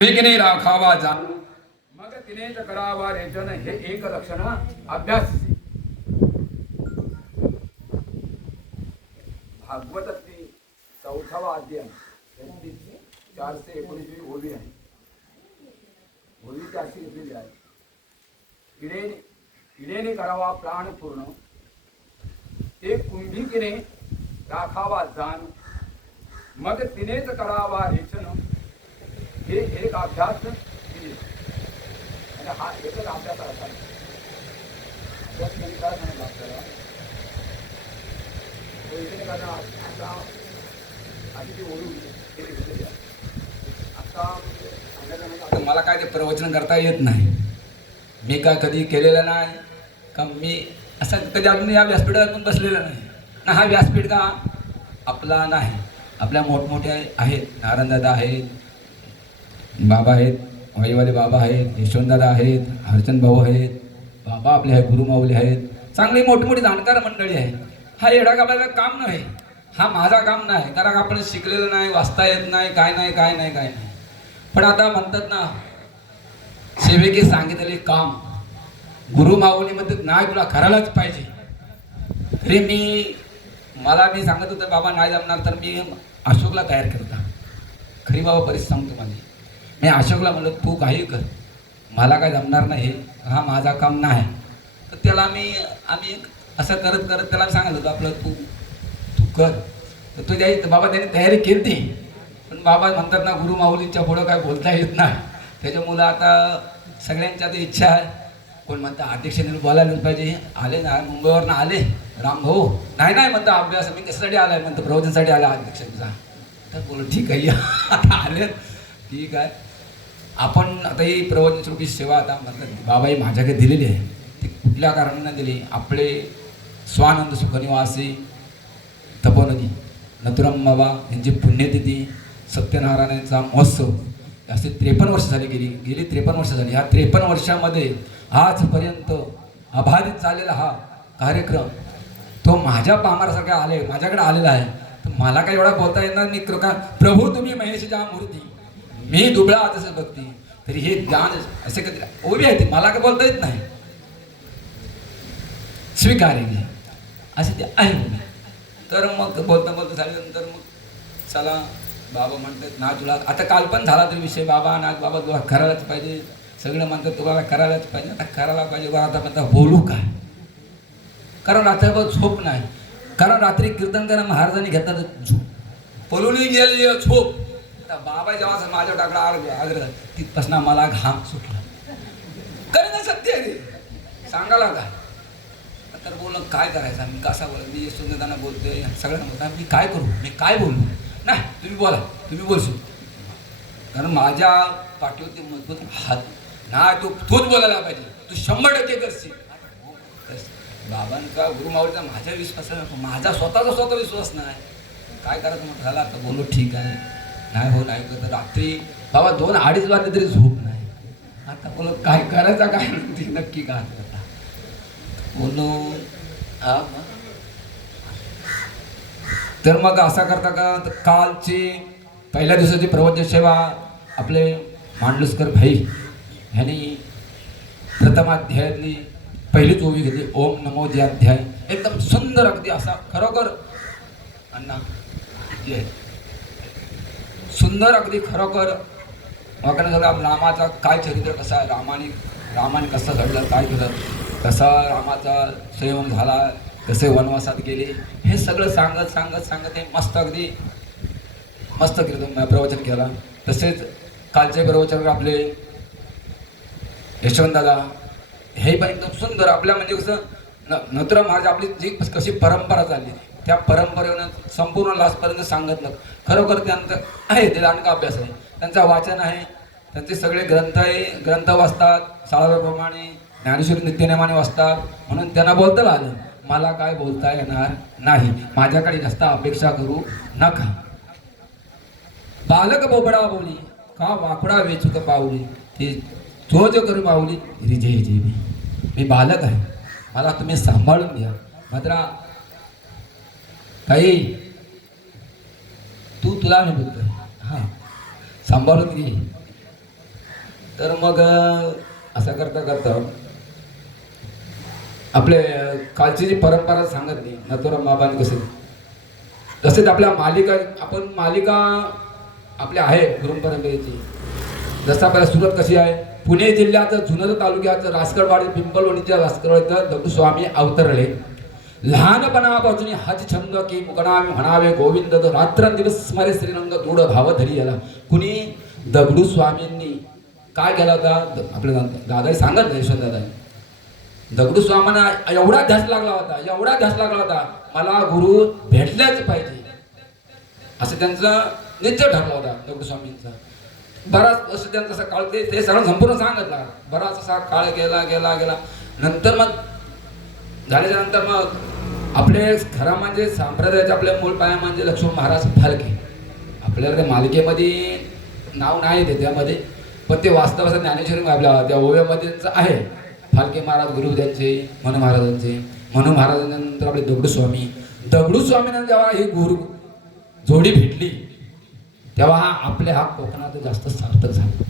वेगने राखावा जाणू मग तिनेच करावा रेचन हे एक लक्षण अभ्यास भागवतातली 4वा अध्याय 419 ओवी आहे. ओवीची अशी लिहिलेली आहे, इडेने करावा प्राण पूर्ण ते कुंभिकीने राखावा जाण मग तिनेच करावा रेचन हे एक अभ्यास दिले. आणि हा एकच अभ्यास असा अभ्यास म्हणजे काय म्हणायला आपल्याला आता आधी ती ओळून घेतलेली आहे. आता मला काय ते प्रवचन करता येत नाही, मी काय कधी केलेलं नाही का, मी असं कधी अजून या व्यासपीठावर पण बसलेला नाही ना. हा व्यासपीठ का आपला नाही, आपल्या मोठमोठे आहेत, नारायणदादा आहेत, बाबा आहेत, वाईवाले बाबा आहेत, यशवंतदादा आहेत, हरचंद भाऊ आहेत, बाबा आपले आहेत, गुरुमाऊली आहेत, चांगली मोठमोठी जाणकार मंडळी आहे. हा एवढा आपल्याला काम नाही, हा माझा काम नाही, कारण आपण शिकलेलं नाही, वाचता येत नाही, काय नाही काय नाही काय नाही. पण आता म्हणतात ना, सेवेके सांगितलेले काम गुरुमाऊली म्हणतात नाही तुला करायलाच पाहिजे. तरी मी सांगत होतं बाबा नाही जमणार, तर मी अशोकला तयार करता. खरी बाबा बरीच सांगतो माझी, मी अशोकला म्हणलं तू काही कर, मला काय जमणार नाही, हा माझा काम नाही. तर त्याला आम्ही असं करत करत त्याला सांगितलं होतं आपलं तू कर. तर तो बाबा त्याने तयारी केली, पण बाबा म्हणतात ना गुरुमाऊलींच्या पुढं काय बोलता येत नाही. त्याच्यामुळं आता सगळ्यांची आता इच्छा आहे, कोण म्हणतं अध्यक्षाने बोलायलाच पाहिजे. आले ना मुंबईवरनं आले राम भाऊ, नाही म्हणतं अभ्यास मी कशासाठी आलाय म्हणतं, प्रवचनासाठी आला अध्यक्षांचा. तर बोल ठीक आहे आता आले, ठीक आहे. आपण आता ही प्रवचन स्वरूपी सेवा आता म्हणतात बाबा ही माझ्याकडे दिलेली आहे. ती कुठल्या कारणाने दिली, आपले स्वानंद सुखनिवासी तपोनदी नथुराम बाबा यांची पुण्यतिथी, सत्यनारायणाचा महोत्सव असे 53 वर्ष झाली, गेली 53 वर्ष झाली. ह्या 53 वर्षामध्ये आजपर्यंत अबाधित चाललेला हा कार्यक्रम तो माझ्या पामारासारखा माझ्याकडे आलेला आहे. तर मला काही एवढा बोलता येणार मी प्रभू तुम्ही महेशच्या मूर्ती, मी दुबळा तसं बघती, तरी हे ज्ञान असे कधी ओवी आहे, ती मला काय बोलता येत नाही, स्वीकारेल असे ते आहे. तर मग बोलता झाल्यानंतर मग चला बाबा म्हणतात ना तुला आता काल पण झाला तरी विषय, बाबा ना बाबा तुला करायलाच पाहिजे, सगळं म्हणतात तुम्हाला करायलाच पाहिजे. आता करायला पाहिजे बा, आता म्हणता बोलू काय, कारण रात्रभर झोप नाही, कारण रात्री कीर्तन करा महाराजांनी घेतात झोप, पळून गेली झोप. बाबा जेव्हा माझ्या टाकला आग्रह तिथपासून मला घाम सुटला. करेन सत्य आहे सांगायला काय. तर बोलणं काय करायचं, मी कसा बोला, मी यशवंतदादांना बोलतोय, सगळ्यांना बोलतो मी काय करू, मी काय बोलू, नाही तुम्ही बोला, तुम्ही बोलशील, कारण माझ्या पाठीवरती मजबूत हात ना, तूच बोलायला पाहिजे, तू 100% करशील. बाबांचा गुरुमाऊलीचा माझ्या विश्वास, माझा स्वतःचा विश्वास नाही. काय करायचं मग झाला, आता बोलू ठीक आहे, नाही हो नाही करत. रात्री बाबा 2-2:30 वाजले तरी झोप नाही. आता बोलो काय करायचं, काय नक्की काय करता बोलो. तर मग असा करता का, तर कालची पहिल्या दिवसाची प्रवचन सेवा आपले मांडलूसकर भाई ह्यांनी प्रथमाध्यायातली पहिलीच ओवी घेतली, ओम नमो जे अध्याय, एकदम सुंदर अगदी असा खरोखर अण्णा सुंदर अगदी खरोखर रामाचा काय चरित्र कसं आहे, रामाने कसं घडलं, काय केलं, कसा रामाचा संयम झाला, कसे वनवासात गेले, हे सगळं सांगत हे अगदी मस्त केलं प्रवचन केला. तसेच कालचे प्रवचन आपले यशवंतदादा हे पण एकदम सुंदर, आपल्या म्हणजे कसं नथुराम महाराज आपली जी कशी परंपरा चालली त्या परंपरेनं संपूर्ण लास्टपर्यंत सांगत नाही. खरोखर त्यांचं आहे ते दांडका अभ्यास आहे, त्यांचं वाचन आहे, त्यांचे सगळे ग्रंथ वाचतात, शाळाप्रमाणे ज्ञानेश्वरी नित्यनेमाने वाचतात, म्हणून त्यांना बोलता आलं. मला काय बोलता येणार नाही, माझ्याकडे जास्त अपेक्षा करू नका. बालक बोबडा बोली का वाकडा वेचुक पावली, ते जो करू पावली रिजे जेबी. मी बालक आहे, मला तुम्ही सांभाळून घ्या. मात्र ताई तुला मी बोलतोय, हां सांभाळून घे. तर मग असं करता करता आपले कालची जी परंपरा सांगितली नथुराम बाबांनी कसे तसेच आपल्या मालिका आपण मालिका आपल्या आहे गुरुपरंपरेची. जसं आपल्याला सुरुवात कशी आहे, पुणे जिल्ह्याचं जुन्नर तालुक्याचं रासकडवाडी पिंपलवणीच्या रासकडवाडीत दगडूस्वामी अवतरले. लहानपणापासून हाच छंद की मुकणामे म्हणावे गोविंद रात्रंदिवस स्मरे श्रीरंग दृढ भाव धरी याला. कुणी दगडूस्वामींनी काय केला होता आपल्या दादाही सांगत नाही यशवंत दादा. दगडूस्वामींना एवढा ध्यास लागला होता मला गुरु भेटल्याच पाहिजे असं त्यांचं निश्चय ठरला होता दगडूस्वामींचा. बराच असं त्यांचा असा काळ ते सगळं संपूर्ण सांगितला. बराच असा काळ गेला नंतर मग झाल्याच्या नंतर मग आपले खरा म्हणजे संप्रदायाचे आपले मूळ पाया म्हणजे लक्ष्मण महाराज फालके. आपल्याकडे मालिकेमध्ये नाव नाही ते त्यामध्ये, पण ते वास्तव असं ज्ञानेश्वरी आपल्या त्या ओव्यामध्ये आहे. फालके महाराज गुरु त्यांचे मनू महाराजांनंतर आपले दगडूस्वामींना जेव्हा ही गुरु जोडी भेटली तेव्हा आपल्या हा कोकणात जास्त सार्थक झाला.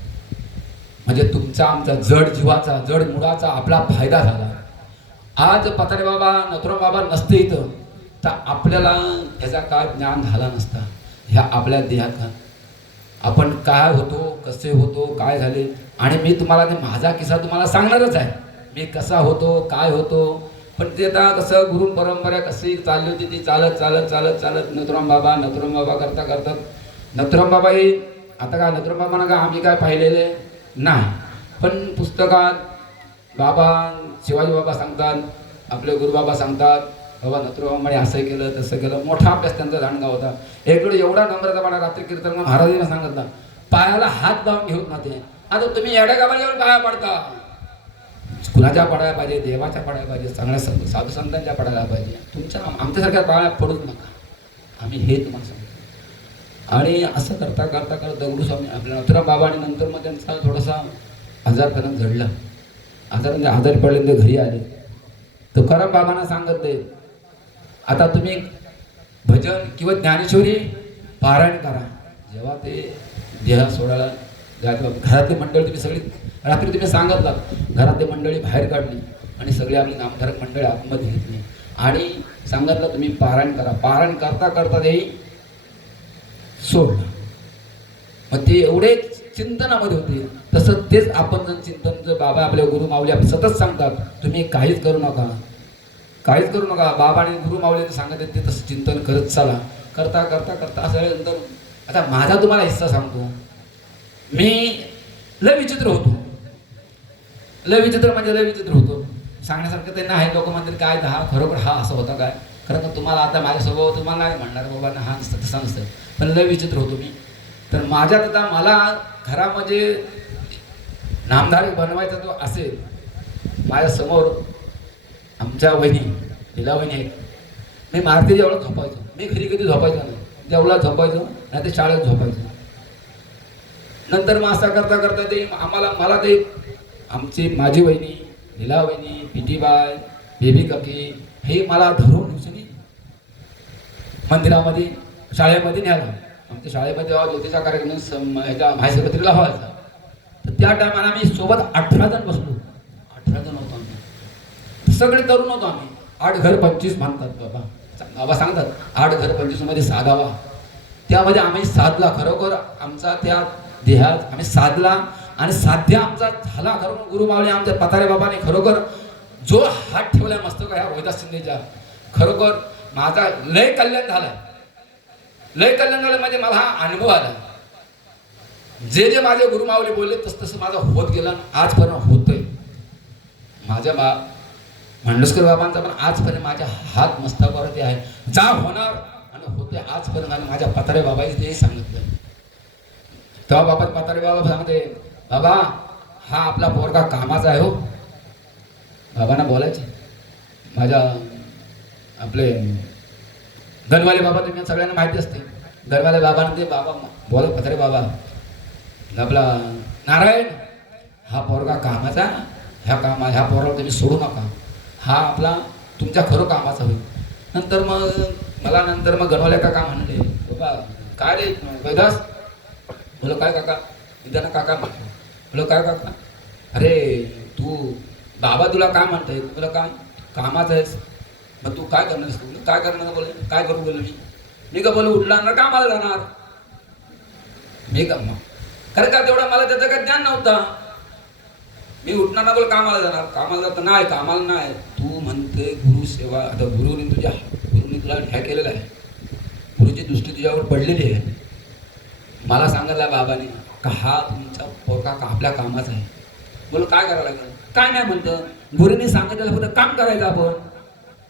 म्हणजे तुमचा आमचा जड जीवाचा जड मुळाचा आपला फायदा झाला. आज पतारे बाबा नथुराम बाबा नसते इथं तर आपल्याला ह्याचा काय ज्ञान झाला नसता. ह्या आपल्या देहात आपण काय होतो कसे होतो काय झाले. आणि मी तुम्हाला ते माझा किस्सा तुम्हाला सांगणारच आहे मी कसा होतो काय होतो. पण ते आता कसं गुरु परंपरा कशी चालली होती ती चालत नथुराम बाबा करता नथुराम बाबा हे आता काय नथुराम बाबांना काय आम्ही काय पाहिलेले नाही, पण पुस्तकात बाबा शिवाजी बाबा सांगतात आपले गुरुबाबा सांगतात बाबा नथुरामाने असं केलं तसं केलं. मोठा अभ्यास त्यांचा दांडगा होता. एक वेळ एवढा नम्रता मला रात्री कीर्तन महाराजांना सांगितलं पायाला हात लावून घेऊन नव्हते. आता तुम्ही एवढ्या गावाला पाया पडता, कुणाच्या पडायला पाहिजे, देवाच्या पडायला पाहिजे, चांगल्या साधू संतांच्या पडायला पाहिजे. तुमच्या आमच्यासारख्या पाया पडूच नका, आम्ही हे तुम्हाला सांगतो. आणि असं करता दगडूस्वामी आपल्या नथुराम बाबांनी नंतर मग त्यांचा थोडासा आजारपणात झडला. आजारी पडले ते घरी आले. तुकाराम बाबांना सांगत ते आता तुम्ही भजन किंवा ज्ञानेश्वरी पारायण करा. जेव्हा ते देहा सोडायला घरातली मंडळी तुम्ही सगळी रात्री तुम्ही सांगितलं घरातली मंडळी बाहेर काढली आणि सगळी आपली नामधारक मंडळी आतमध्ये घेतली आणि सांगितलं तुम्ही पारायण करा. पारायण करता ते सोडलं. मग ते एवढे चिंतनामध्ये होते. तसं तेच आपण जर चिंतन बाबा आपल्या गुरु माऊली आपले सतत सांगतात तुम्ही काहीच करू नका. बाबा आणि गुरु माऊली सांगत ते तसं चिंतन करत चाला. करता असं नंतर आता माझा तुम्हाला हिस्सा सांगतो. मी लय विचित्र होतो सांगण्यासारखं ते नाही. लोक म्हणतील काय हा खरोखर हा असं होता काय. खरं तर तुम्हाला आता माझ्या स्वभाव तुम्हाला नाही म्हणणार बाबा हा नसतं तसा नसतं, पण लय विचित्र होतो मी. तर माझ्यात आता मला घरामध्ये नामधारक बनवायचा तो असेल. माझ्यासमोर आमच्या वहिनी लीला वहिनी आहेत. मी मारुती देवळात झोपायचो. मी घरी कधी झोपायचो नाही, देवळात झोपायचो नाही तर शाळेत झोपायचो. नंतर मग असं करता ते मला ते आमची माझी वहिनी लीला वहिनी पिटीबाई बेबी काकी हे मला धरून मंदिरामध्ये शाळेमध्ये न्यायला. आमच्या शाळेमध्ये जेव्हा ज्योतीचा कार्यक्रम ह्याच्या महाशिवरात्रीला व्हायचा तर त्या टायमाला आम्ही सोबत 18 जण बसलो. 18 जण होतो आम्ही, सगळे तरुण होतो आम्ही. 8 घर 25 म्हणतात बाबा सांगतात 8 घर 25 मध्ये साधावा. त्यामध्ये आम्ही साधला. खरोखर आमचा त्या देहात आम्ही साधला आणि साध्य आमचा झाला. खरोखर गुरु माऊली आमच्या पतारे बाबाने खरोखर जो हात ठेवला मस्तक ह्या रोहिदास शिंदेच्या खरोखर माझा लय कल्याण झाला म्हणजे मला हा अनुभव आला. जे माझे गुरु माऊली बोलले तसं माझा होत गेला. आजपर्यंत होतोय. माझ्या भांडुसकर बाबांचा पण आजपर्यंत माझ्या हात मस्तकावरती आहे. जा होणार आणि होते आजपर्यंत. आणि माझ्या पतारे बाबाही ते सांगितलं. तेव्हा बाबा पतारे बाबा सांगते बाबा हा आपला पोरगा कामाचा आहे हो. बाबांना बोलायचे. माझ्या आपले धनवाले बाबा तुम्ही सगळ्यांना माहिती असते. धनवाले बाबांना ते बाबा बोला पतारे बाबा आपला नारायण हा पोरगा कामाचा. ह्या पोराला तुम्ही सोडू नका. हा आपला तुमच्या खरं कामाचा होईल. नंतर मग गणवाले काका म्हणले बाबा काय रे वैदास बोला काय काका. त्यांना काका म्हटलं बोल काय काका, अरे तू बाबा तुला काय म्हणताय, तुला काय कामाचं आहेस, मग तू काय करणार, काय करणार, बोले काय करू बोल मी का बोल उठला ना कामाला जाणार, मी का मग खरं का तेवढा मला त्याचं काय ज्ञान नव्हता, मी उठणार ना बोल कामाला जाणार, कामाला जात नाही, कामाला नाही, तू म्हणते गुरु सेवा, आता गुरुनी तुला ह्या केलेला आहे, गुरुची दृष्टी तुझ्यावर पडलेली आहे, मला सांगितलं बाबाने का हा तुमचा पोरका आपल्या कामाचा आहे, बोल काय करावं लागेल, काय नाही म्हणतं, गुरुने सांगितलं फक्त काम करायचं आपण,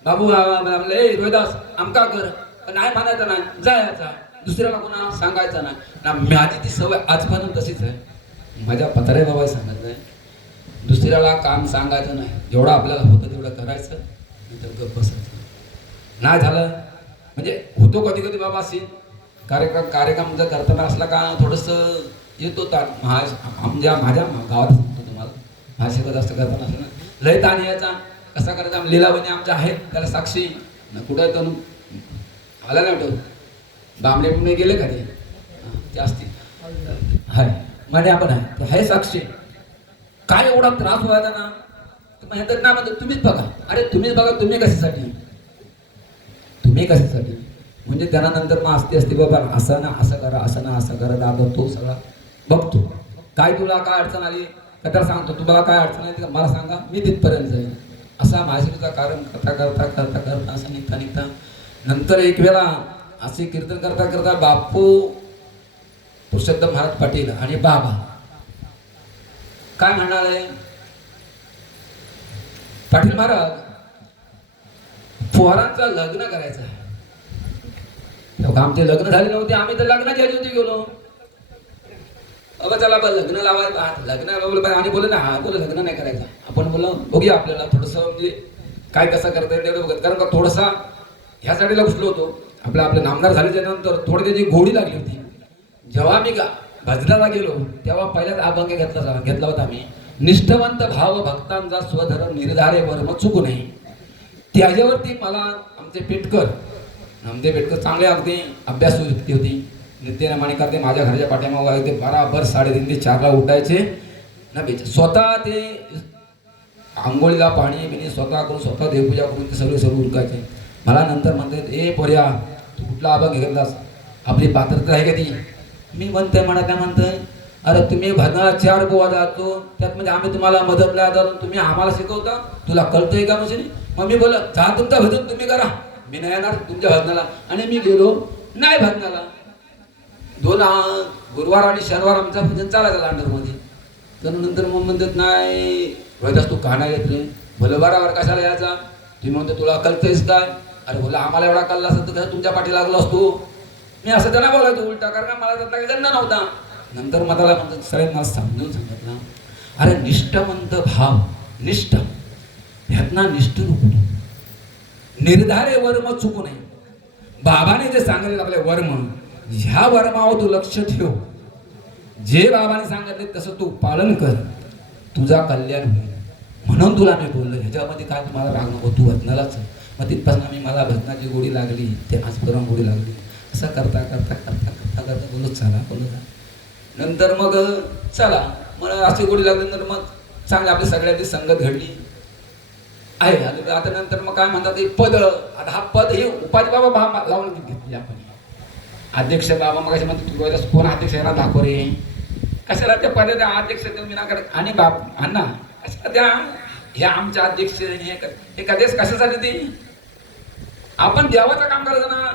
बाबू म्हणले रोहिदास आमका कर, नाही म्हणायचं नाही, जायचा दुसऱ्याला कोणा सांगायचं नाही ना, माझी ती सवय आजपर्यंत तशीच आहे, माझ्या पत्रे बाबाही सांगितलंय दुसऱ्याला काम सांगायचं नाही, जेवढं आपल्याला होतं तेवढं करायचं, नंतर गप्प बसायचं, नाही झालं म्हणजे होतो कधी कधी बाबा सीन कार्यक्रम जर करताना असला का थोडंसं येत होता, माझ्या गावात सांगतो तुम्हाला, भाषेक जास्त करताना असलं ना लय ताण यायचा, कसा करायचा, लिलावणी आमच्या आहेत त्याला साक्षी कुठं येतो आला नाही वाटत, बांबडे पुणे गेले का ते असतील हाय मध्ये आपण आहे हे साक्षी, काय एवढा त्रास व्हायचा ना, म्हणतात ना म्हणतात तुम्हीच बघा, अरे तुम्हीच बघा, तुम्ही कशासाठी म्हणजे त्यांना नंतर मग असते बाबा असं ना असं करा, असं ना असं करा, दादा तो सगळा बघतो, काय तुला काय अडचण आली का त्याला सांगतो, तुम्हाला काय अडचण आली मला सांगा, मी तिथपर्यंत जाईल, असा माझ्या कारण करता असं निघता नंतर एक वेळा असे कीर्तन करता बापू पुरुषोत्तम महाराज पाटील आणि बाबा काय म्हणाले, पाटील महाराज पोरांचं लग्न करायचं आहे, आमचे लग्न झाले नव्हते, आम्ही तर लग्नाच्या ह्याची गेलो, अगं चला बा लग्न लावायचं, लग्न आणि बोल ना हा बोल लग्न नाही करायचं, आपण बोल बघूया आपल्याला थोडंसं म्हणजे काय कसं करता येईल तेवढं बघत, कारण का थोडासा ह्यासाठीला घुसलो होतो, आपले नामदार झाल्याच्या नंतर थोडी त्याची घोडी लागली होती, जेव्हा मी भजनाला गेलो तेव्हा पहिल्याच अभंग घेतला होता मी, निष्ठवंत भाव भक्तांचा स्वधर्म निर्धारे वर्म चुकू नये, त्याच्यावरती मला आमचे पेटकर चांगले अगदी अभ्यासू व्यक्ती होती, नित्यनेमाने करते, माझ्या घराच्या पाठीमागं अगदी बराबर 3:30 ते 4ला उठायचे ना, स्वतः ते आंघोळीला पाणी बिणी स्वतः करून स्वतः देवपूजा करून ते सर्व उरकायचे, मला नंतर म्हणतात ए पोऱ्या तू कुठला अभंग घेतलास, आपली पात्रता आहे का ती, मी म्हणतोय म्हणतोय अरे तुम्ही भजनाला 4 गोवा जातो त्यात म्हणजे आम्ही तुम्हाला मदतला जातो, तुम्ही आम्हाला शिकवता, तुला कळतंय का म्हणजे, मग मी बोल जा तुमचं भजन तुम्ही करा, मी नाही येणार तुमच्या भजनाला, आणि मी गेलो नाही भजनाला, 2 गुरुवार आणि शनिवार आमचा भजन चालायचा लांडरमध्ये, तर नंतर मग म्हणतात नाही रोहिदास तू का नाही येत रे, भलं बराबर कशाला यायचा, तुम्ही म्हणतो तुला कळतंयस काय, अरे बोला आम्हाला एवढा कळला असं तर तुमच्या पाठी लागलो असतो, मी असं त्यांना बोलायचो उलटा, कारण मला त्यातला काही गंध नव्हता, नंतर मला म्हणतात सगळ्यांना मला समजून सांगितलं, अरे निष्ठवंत भाव निष्ठ ह्यातना निष्ठ नको, निर्धारे वर्म चुकू नये, बाबाने जे सांगितले आपले वर्म, ह्या वर्मावर तू लक्ष ठेव, जे बाबाने सांगितले तसं तू पालन कर, तुझा कल्याण होईल, म्हणून तुला मी बोललो ह्याच्यामध्ये काय तुम्हाला राग नको, तू भजनालाच, मग तिथपासून मला भजनाची गोडी लागली, ते आजपर्यंत गोडी लागली, असं करता बोलत चला नंतर मग चला मला अशी गोडी लागल्यानंतर मग चांगली आपली सगळ्यांची संगत घडली आहे, आता नंतर मग काय म्हणतात ते पद, आता हा पद हे उपाधी बाबा लावून घेतली आपण, अध्यक्ष बाबा मग म्हणते तू कोण अध्यक्ष यांना दाखव रे, कशाला त्या पदाच्या अध्यक्ष मी ना करत, आणि बाप अण्णा कशाला त्या हे आमच्या अध्यक्ष हे कधीच कशासाठी ते, आपण देवाचं काम करायचं ना,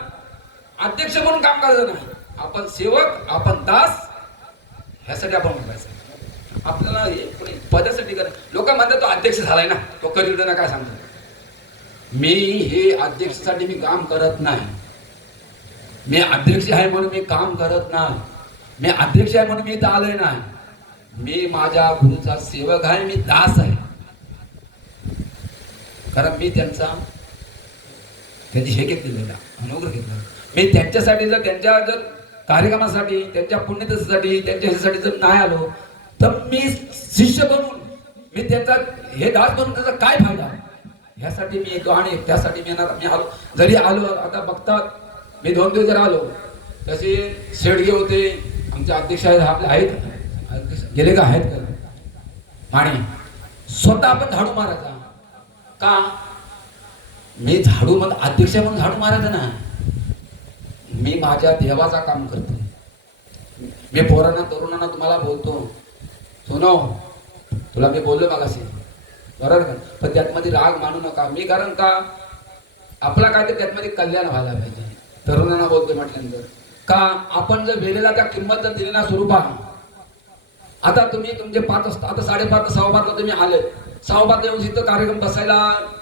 अध्यक्ष म्हणून काम करायचं नाही, आपण सेवक आपण दास ह्यासाठी आपण करायचं, आपल्याला हे पदासाठी करा, लोक म्हणतात तो अध्यक्ष झालाय ना तो करील ना, काय सांगतो मी हे अध्यक्षासाठी मी काम करत नाही, मी अध्यक्ष आहे म्हणून मी काम करत नाही, मी अध्यक्ष आहे म्हणून मी इथं आलोय नाही, मी माझ्या गुरुचा सेवक आहे, मी दास आहे, कारण मी त्यांची हे घेतलेलं अनुग्रह घेतला, मी त्यांच्यासाठी जर त्यांच्या जर कार्यक्रमासाठी त्यांच्या पुण्यतेसाठी त्यांच्या ह्याच्यासाठी जर नाही आलो तर मी शिष्य बनून मी त्यांचा हे दास बनून त्याचा काय फायदा, ह्यासाठी मी येतो, आणि त्यासाठी मी येणार, मी आलो जरी आलो, आता बघतात मी 2 दिवस जर आलो तसे शेडगे होते आमचे अध्यक्ष आहेत, आपले आहेत गेले का आहेत का आणि स्वतः आपण झाडू मारायचा का? मी झाडू मग अध्यक्ष म्हणून झाडू मारायचा ना, मी माझ्या देवाचा काम करतो. मी पोरांना तरुणांना तुम्हाला बोलतो, सोनो तुला मी बोललो मागाशी बरोबर का, पण त्यातमध्ये राग मानू नका. मी कारण का आपला काय तर त्यातमध्ये कल्याण व्हायला पाहिजे. तरुणांना बोलतोय म्हटल्यानंतर का आपण जर वेळेला त्या किंमत जर दिली ना स्वरूपा, आता तुम्ही तुमचे 5 वाजता आता 5:30 6:15 तुम्ही आले, 6:15 येऊन इथं कार्यक्रम बसायला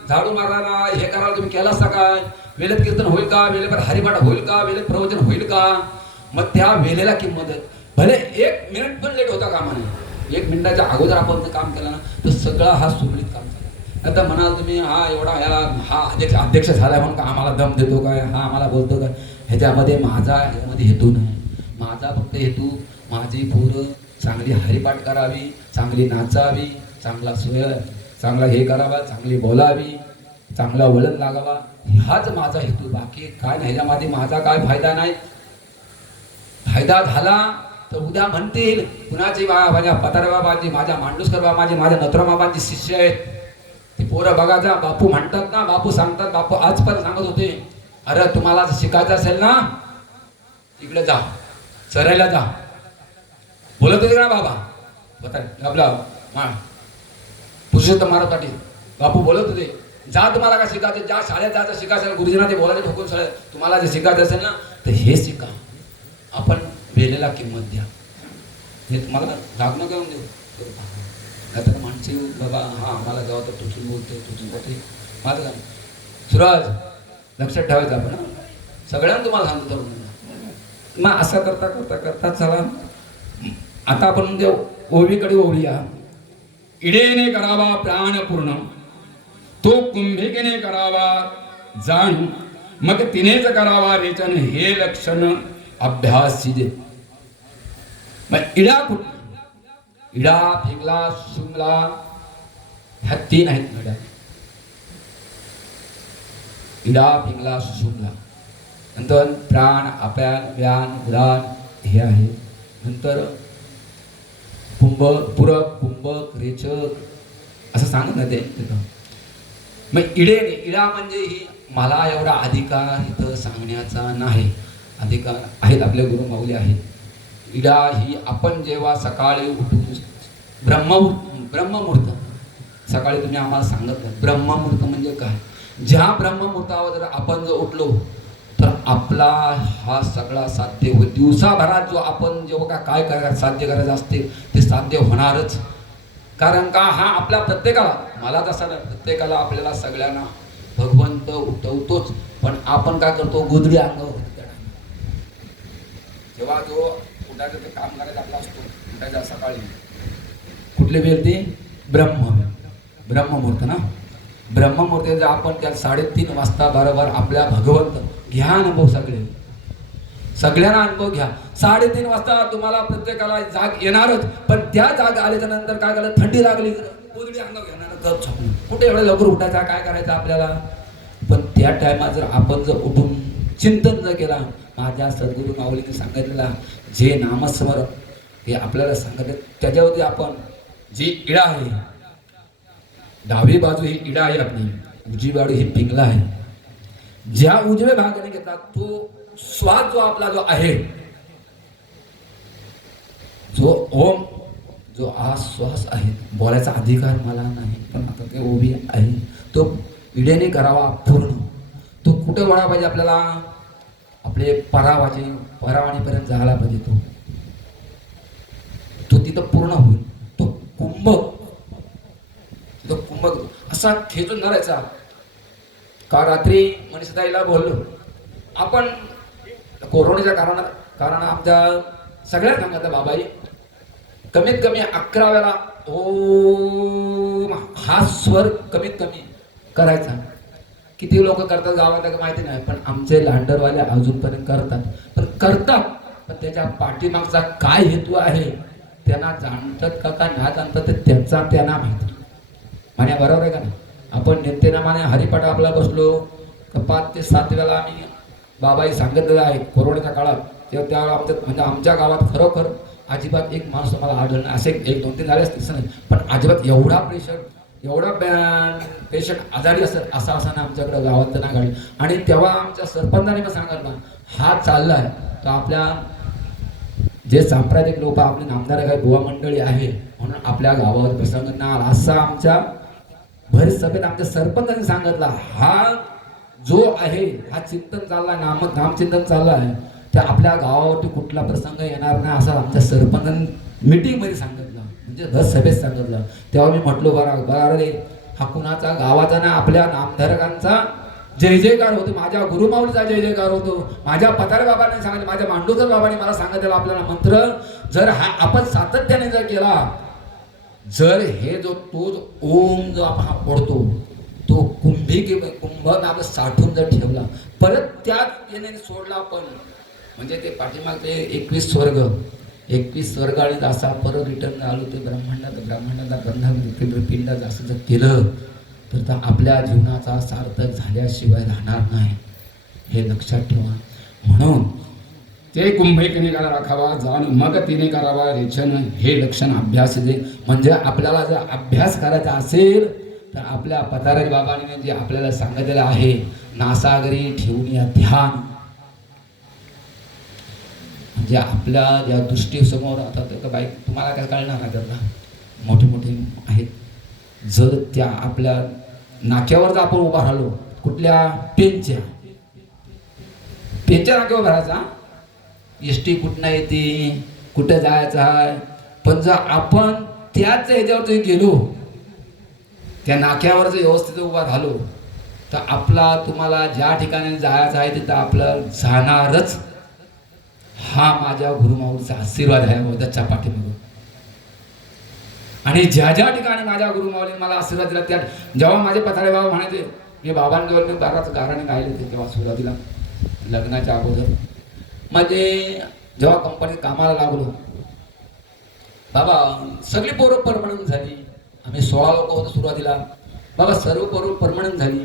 झाडू मारायला हे करायला तुम्ही केलाच काय? वेळेत कीर्तन होईल का? वेळेवर हरिपाठ होईल का? वेळेत प्रवचन होईल का? मग त्या वेळेला किंमत आहे. भले 1 मिनिट पण लेट होता कामा नये, 1 मिनिटाच्या अगोदर आपण काम केलं ना तर सगळा हा सुरळीत काम झाला. आता म्हणाल तुम्ही हा एवढा ह्याला हा अध्यक्ष झाला म्हणून का आम्हाला दम देतो काय, हा आम्हाला बोलतो काय? ह्याच्यामध्ये ह्याच्यामध्ये हेतू नाही. माझा फक्त हेतू माझी पोरं चांगली हरिपाठ करावी, चांगली नाचावी, चांगला हे करावा, चांगली बोलावी, चांगला वळण लागावा, हाच माझा हेतू. बाकी काय नाही, ह्याच्यामध्ये माझा काय फायदा नाही. फायदा झाला तर उद्या म्हणतील कुणाची माझ्या पतारबाबाची, माझ्या मांडुसकर बाबाची, माझ्या नथुराबाबांची शिष्य आहेत, ती पोरं बघायचा. बापू म्हणतात ना, बापू सांगतात, बापू आज पण सांगत होते, अरे तुम्हाला शिकायचं असेल ना इकडे जा, चरायला जा, बोलत होते ना बाबा. बता आपला पुरुषोत्तम महाराज पाटील बापू बोलत होते, जा तुम्हाला काय शिकायचं, ज्या शाळेत जायचं शिकायचं, गुरुजींना ते बोलायचे ठोकून शाळेत, तुम्हाला जे शिकायचं असेल ना तर हे शिका. आपण वेळेला किंमत द्या. हे तुम्हाला जागणं करून देऊ. आता माणसे बाबा हा आम्हाला जेव्हा तर तुझून बोलते माझं काय सुराज लक्षात ठेवायचं आपण. सगळ्यांना तुम्हाला सांगतो तरुणांना. मग असं करता करता करता चला आता आपण म्हणजे ओवीकडे ओढूया. इडेने करावा प्राण पूर्ण, तो कुंभिकेने करावा जाण, मग तिनेच करावा रेचन, हे लक्षण अभ्यास शिजे. मग इडा कुठला? इडा, फिगला, शुमला ह्या 3 आहेत मॅडम. इडा, फिगला, शुमला. नंतर प्राण, अपान, व्यान, उदान हे आहे. नंतर पूरक, कुंभक, रेचक असं सांगत ना ते तिथं. मग इडा म्हणजे ही मला एवढा अधिकार इथं सांगण्याचा नाही. अधिकार आहेत आपले गुरु माऊली आहेत. इडा ही आपण जेव्हा सकाळी उठून ब्रह्ममुहूर्त सकाळी तुम्ही आम्हाला सांगितलं ब्रह्ममुहूर्त म्हणजे काय. ज्या ब्रह्ममुहूर्तावर जर आपण जर उठलो तर आपला हा सगळा साध्य होईल. दिवसाभरात जो आपण जेव्हा काय करायचं साध्य करायचं असते ते साध्य होणारच. कारण का हा आपल्या प्रत्येकाला, मला तसा नाही, प्रत्येकाला आपल्याला सगळ्यांना भगवंत उठवतोच. पण आपण काय करतो, गोधडी अंगावर होती. जेव्हा जो उठायचं ते काम करायचं आपला असतो, उठायचा सकाळी कुठले वेळ ते ब्रह्ममुहूर्त ना. ब्रह्ममुहूर्त जर आपण त्या 3:30 वाजता बरोबर आपल्या भगवंत घ्या अनुभव, सगळ्यांना अनुभव घ्या. 3:30 वाजता तुम्हाला प्रत्येकाला जाग येणारच. पण त्या जाग आल्याच्या नंतर काय करायचं, थंडी लागली गोधडी अंगावर घेणार, गप छापून कुठे एवढं लवकर उठायचा, काय करायचं आपल्याला. पण त्या टायमात जर आपण जर उठून चिंतन जर केला, माझ्या सद्गुरू माऊलीने सांगितलेला जे नामस्मरण हे आपल्याला सांगितलं, त्याच्यावरती आपण जी इडा आहे, डावी बाजू ही इडा आहे आपली, उजवी बाजू ही पिंगला आहे. ज्या उजव्या भागाने घेतला तो श्वास जो आपला जो आहे, जो ओम, जो हा श्वास आहे, बोलायचा अधिकार मला नाही, पण आता ते उभी आहे, तो इडेने करावा पूर्ण. तो कुठे वळा पाहिजे आपल्याला, आपले परावाणीपर्यंत जायला पाहिजे. तो तिथं पूर्ण होईल. तो कुंभक असा खेचून धरायचा. का रात्री मनीषताईला बोललो आपण, कोरोनाच्या कारण आमच्या सगळ्यात सांगितलं बाबाई कमीत कमी 11 वेळा ओम हा स्वर कमीत कमी करायचा. किती लोक करतात गावात माहिती नाही, पण आमचे लांडरवाले अजूनपर्यंत करतात. पण त्याच्या पाठीमागचा काय हेतू आहे त्यांना जाणतात का नाही जाणतात ते त्यांना माहिती. म्हणे बरोबर आहे का नाही. आपण नित्यनामाने हरिपाठ आपला बसलो 5 ते 7 वेळा आम्ही बाबाई सांगितलेलं आहे कोरोनाच्या काळात. तेव्हा आमच्या म्हणजे आमच्या गावात खरोखर अजिबात एक माणूस मला आढळला नाही. असे एक दोन तीन झाले असतील नाही, पण अजिबात एवढा प्रेशर, एवढा पेशंट आजारी असत असा ना आमच्याकडं गावात नाही घडलं. आणि तेव्हा आमच्या सरपंचाने पण सांगितलं, हा चाललाय तर आपल्या जे सांप्रदायिक लोक आपले नामदार काही बुवा मंडळी आहे म्हणून आपल्या गावावर प्रसंग ना आला, असा आमच्या भर सभेत आमच्या सरपंचाने सांगितला. हा जो आहे हा चिंतन चाललाय, नामचिंतन चाललाय, तर आपल्या गावावरती कुठला प्रसंग येणार नाही असं आमच्या सरपंचाने मीटिंग मध्ये सांगितलं, म्हणजे भर सभेत सांगितलं. तेव्हा मी म्हटलो बरा रे, हा कुणाचा गावाचा ना आपल्या नामधारकांचा जय जयकार होतो, माझ्या गुरुमाऊलीचा जय जयकार होतो, माझ्या पतारे बाबांनी सांगितलं, माझ्या मांडोकर बाबांनी मला सांगितलेलं आपल्याला मंत्र जर हा आपण सातत्याने जर केला, जर हे जो तोच ओम जो आपण हा पडतो तो कुंभ आपलं साठवून जर ठेवला, परत त्यात येणे सोडला आपण, म्हणजे ते पाठीमागचे 21 स्वर्ग आणि असा परत रिटर्न आलो ते ब्रह्मांडात पिंडात असं जर केलं तर आपल्या जीवनाचा सार्थक झाल्याशिवाय राहणार नाही, हे लक्षात ठेवा. म्हणून ते कुंभैकने करा राखावा जाण मग तिने करावा रेचन, हे लक्षण अभ्यास दे. म्हणजे आपल्याला जर अभ्यास करायचा असेल तर आपल्या पताराज बाबांनी जे आपल्याला सांगितलेलं आहे, नासागरी ठेवून या ध्यान, म्हणजे आपल्या ज्या दृष्टीसमोर आता तर बाईक तुम्हाला काय कळणार नाही, त्याला मोठे मोठे आहेत, जर त्या आपल्या नाक्यावर जर आपण उभा राहिलो, कुठल्या पेनच्या नाक्यावर भरायचा, एसटी कुठं येते, कुठं जायचं आहे, पण जर आपण त्याच ह्याच्यावर जर गेलो, त्या नाक्यावर जर व्यवस्थित उभा राहिलो, तर आपला तुम्हाला ज्या ठिकाणी जायचं आहे तिथं आपलं जाणारच. हा माझ्या गुरुमाऊलीचा आशीर्वाद आहे मोदच्या पाठीमागून. आणि ज्या ज्या ठिकाणी माझ्या गुरुमाऊलीने मला आशीर्वाद दिला, त्या जेव्हा माझे पताळे बाबा म्हणायचे, मी बाबांजवळ मी बाराचं गाराने गायले होते तेव्हा सुरुवातीला लग्नाच्या अगोदर, म्हणजे जेव्हा कंपनीत कामाला लागलो, बाबा सगळी पोरं परमनंट झाली, आम्ही 16 लोक होतो सुरुवातीला, बाबा सर्व पोरं परमनंट झाली,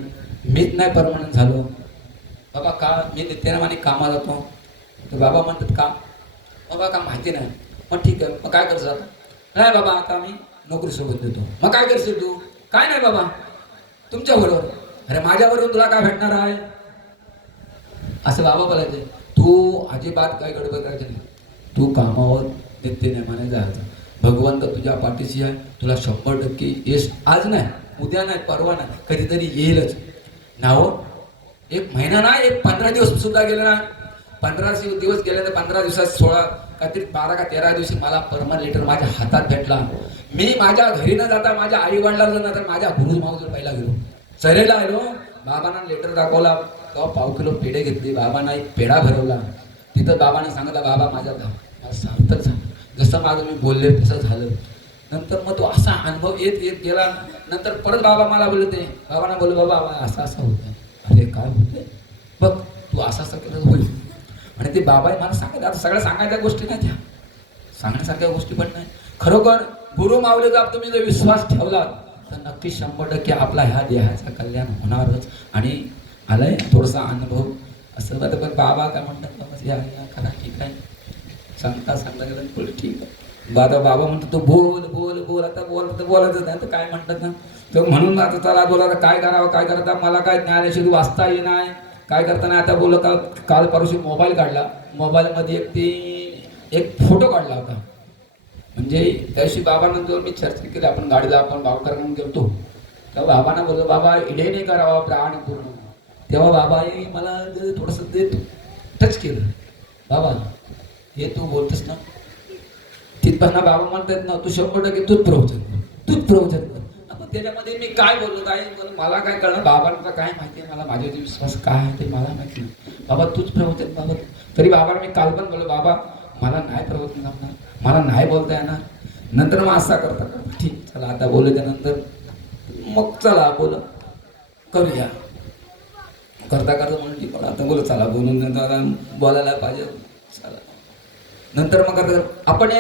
मीच नाही परमनंट झालो. बाबा का, मी नित्यनेमाने कामाला जातो, तर बाबा म्हणतात का, बाबा का माहिती नाही. मग ठीक आहे, मग काय करतात, नाही बाबा आता मी नोकरी सोबत देतो. मग काय करशील तू, काय नाही बाबा तुमच्या बरोबर. अरे माझ्याबरोबर तुला काय भेटणार आहे, असं बाबा बोलायचे. तू अजिबात काय गडबड करायची नाही, तू कामावर नित्यनेमाने जायचं, भगवंत तुझ्या पाठीशी आहे, तुला 100% यश आज नाही, उद्या नाही, परवा नाही, कधीतरी येईलच. नाव एक महिना नाही, एक 15 दिवस सुद्धा गेले ना, 15 दिवस गेले तर 15 दिवसात 16 काहीतरी 12 का 13 दिवशी मला परमनंट लेटर माझ्या हातात भेटला. मी माझ्या घरी न जाता माझ्या आई वडिलांना न जाता माझ्या गुरु माऊलीला पहिला गेलो, चरेला आलो, बाबांना लेटर दाखवला, तेव्हा 1/2 किलो पेढे घेतले, बाबांना एक पेढा भरवला, तिथं बाबांना सांगितलं, बाबा माझ्या सार्थक झालं, जसं माझं मी बोलले तसं झालं. नंतर मग तो असा अनुभव येत येत गेला. नंतर परत बाबा मला बोलले, ते बाबांना बोललो, बाबा असं असं होतं. अरे काय होते बघ, तू असं असं केलं होईल. आणि ते बाबाही मला सांगत, आता सगळ्या सांगायच्या गोष्टी नाही, त्या सांगण्यासारख्या गोष्टी पण नाही. खरोखर गुरु माऊलीचा तुम्ही जर विश्वास ठेवला तर नक्की 100% आपला ह्या देहाचा कल्याण होणारच. आणि आलाय थोडासा अनुभव असं, पण बाबा काय म्हणतात, बाबा या करा, ठीक आहे, सांगता गेलं ठीक आहे. बाबा म्हणतो तो बोल बोल बोल, आता बोलायचं नाही तर काय म्हणतात ना, तर म्हणून आता चला बोला काय करावं, काय करता, मला काय ज्ञानेश्वरी वाचता येणार काय करताना. आता बोललो का, काल परवाशी मोबाईल काढला, मोबाईलमध्ये एक फोटो काढला होता, म्हणजे त्याशी बाबांना मी चर्चा केली, आपण गाडीला आपण बावकर म्हणून गेलतो, तेव्हा बाबांना बोललो, बाबा इडे नाही करावा प्राण पूर्ण. तेव्हा बाबाही मला थोडंसं ते टच केलं, बाबा हे तू बोलतोस ना, तिथपासून बाबा म्हणतात ना, तू 100% तूच प्रवचन कर. आपण त्याच्यामध्ये मी काय बोललो, काय मला काय कळणार, बाबांचा काय माहिती आहे, मला माझ्यावर विश्वास काय आहे ते मला माहिती नाही, बाबा तूच प्रवचन. बाबा तरी बाबाला मी काल पण बोललो, बाबा मला नाही प्रवचन करणार, मला नाही बोलता येणार. नंतर मग असा करता ठीक, चला आता बोलायच्या नंतर मग चला बोल करूया, करता म्हणून ठीक, आता बोल चला बोलून नंतर बोलायला पाहिजे, चला. नंतर मग आपण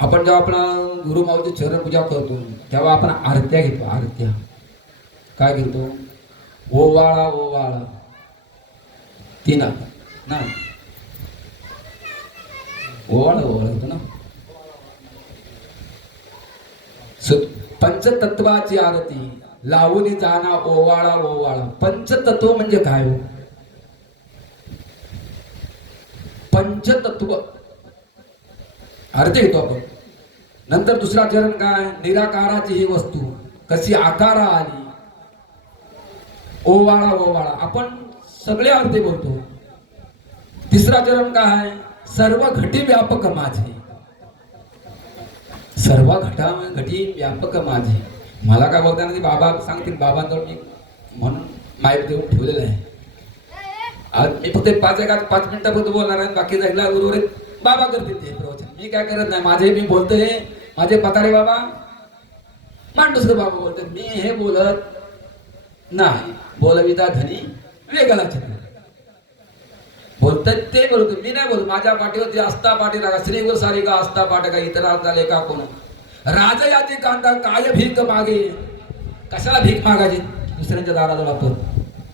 आपण जेव्हा आपला गुरु माऊलीची चरण पूजा करतो तेव्हा आपण आरत्या घेतो. आरत्या काय घेतो, ओवाळा ओवाळा 3 ना, ओवाळ ओवाळ होतो ना. पंचतत्वाची आरती लावून जाना ओवाळा ओवाळा. पंचतत्व म्हणजे काय हो? पंचतत्व आरती घेतो आपण. नंतर दुसरा चरण काय? निराकाराची ही वस्तू कशी आकारा आली. ओवाळा ओवाळा आपण सगळे आरती बोलतो. तिसरा चरण काय? सर्व घटी व्यापक माझे. सर्व घटी व्यापक माझे. मला काय बोलताना ते बाबा सांगतील, बाबांजवळ मी म्हणून माईक देऊन ठेवलेलं आहे. आज मी फक्त 5 मिनिटापर्यंत बोलणार आहे. बाकी जायला उर्वरित बाबा करतील ते प्रवचन. मी काय करत नाही. माझे मी बोलतोय, माझे पतारे बाबा मांडुसकर बाबा बोलतात. मी हे बोलत नाही. बोलविता धनी वेगळा चिन्ह बोलतात ते बोलतो. मी नाही बोलत. माझ्या पाठीवरती आस्था पाठी रागा श्री गुरु सारी का आस्था पाठ का इतरा झाले का कोण राजयाची कांदा काय भीक मागे. कशाला भीक मागायची दुसऱ्यांच्या दाराजवळ? आपण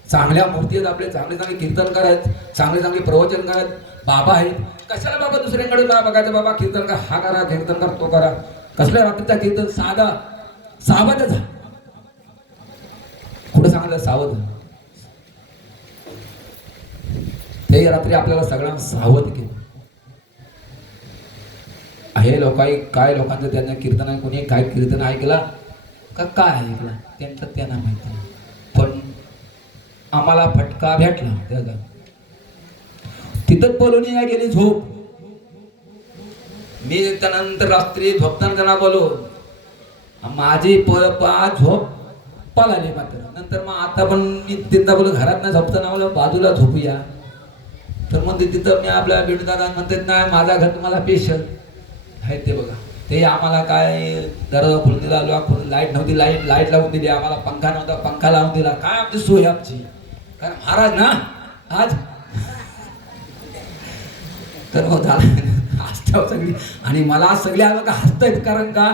चांगल्या मूर्ती आहेत आपले, चांगले चांगले कीर्तनकार आहेत, चांगले चांगले प्रवचनकार आहेत, बाबा आहेत. कशाला बाबा दुसऱ्यांकडे बघायचं? बाबा कीर्तनकार हा करा, कीर्तनकार तो करा. कसल्या रात्रीचा कीर्तन? साधा सावध जा. कुठं सांगितलं सावध? ते रात्री आपल्याला सगळ्यांना सावध केलं. हे लोकांनी काय लोकांचं त्यांना कीर्तन आहे, कोणी काय कीर्तन ऐकला का काय ऐकला त्यांचं त्यांना माहिती. पण आम्हाला फटका भेटला त्याचा. तिथं पळून नाही गेली झोप. मी त्यानंतर रात्री झोपताना त्यांना बोलो माझी झोप पळाली. मात्र नंतर मग आता पण मी तिथं बोल घरात नाही झोपताना बोल बाजूला झोपूया. तर मग तिथं मी आपल्या बिडू दादा म्हणतात नाही माझा घर तुम्हाला स्पेशल आहे ते बघा. ते आम्हाला काय दरवाजा खोलून दिला, लॉक खोलून, लाईट नव्हती लाईट लावून दिली आम्हाला, पंखा नव्हता पंखा लावून दिला. काय आमची सोय आमची, कारण महाराज ना आज. तर मग झालं हसतात सगळी. आणि मला सगळे आलं का हसतायत, कारण का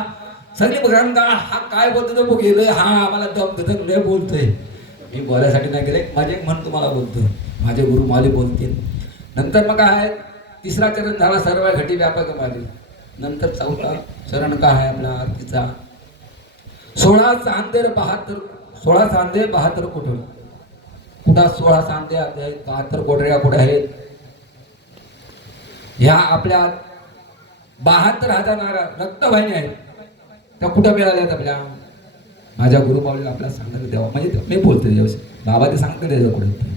सगळे बघा का हा काय बोलतो तो गेलोय, हा आम्हाला दम लय बोलतोय. मी बोलायसाठी नाही गेले, माझे एक मन तुम्हाला बोलतो, माझे गुरु माले बोलतील. नंतर मग काय तिसरा चरण झाला सर्व घटी व्यापक माझे. नंतर चौथा चरण काय आहे आपला आरतीचा? 16 चांदेर 72 कोठडी. कुठं 16 चांदे आहेत, 72 कोठड्या कुठे आहेत? ह्या आपल्या 72,000 रक्तवाहिनी आहेत. त्या कुठं मिळाल्यात आपल्या? माझ्या गुरुमाऊलीला आपल्याला सांगायला द्यावा. म्हणजे मी बोलतोय त्याविषयी, बाबा ते सांगते द्यायचं कुठे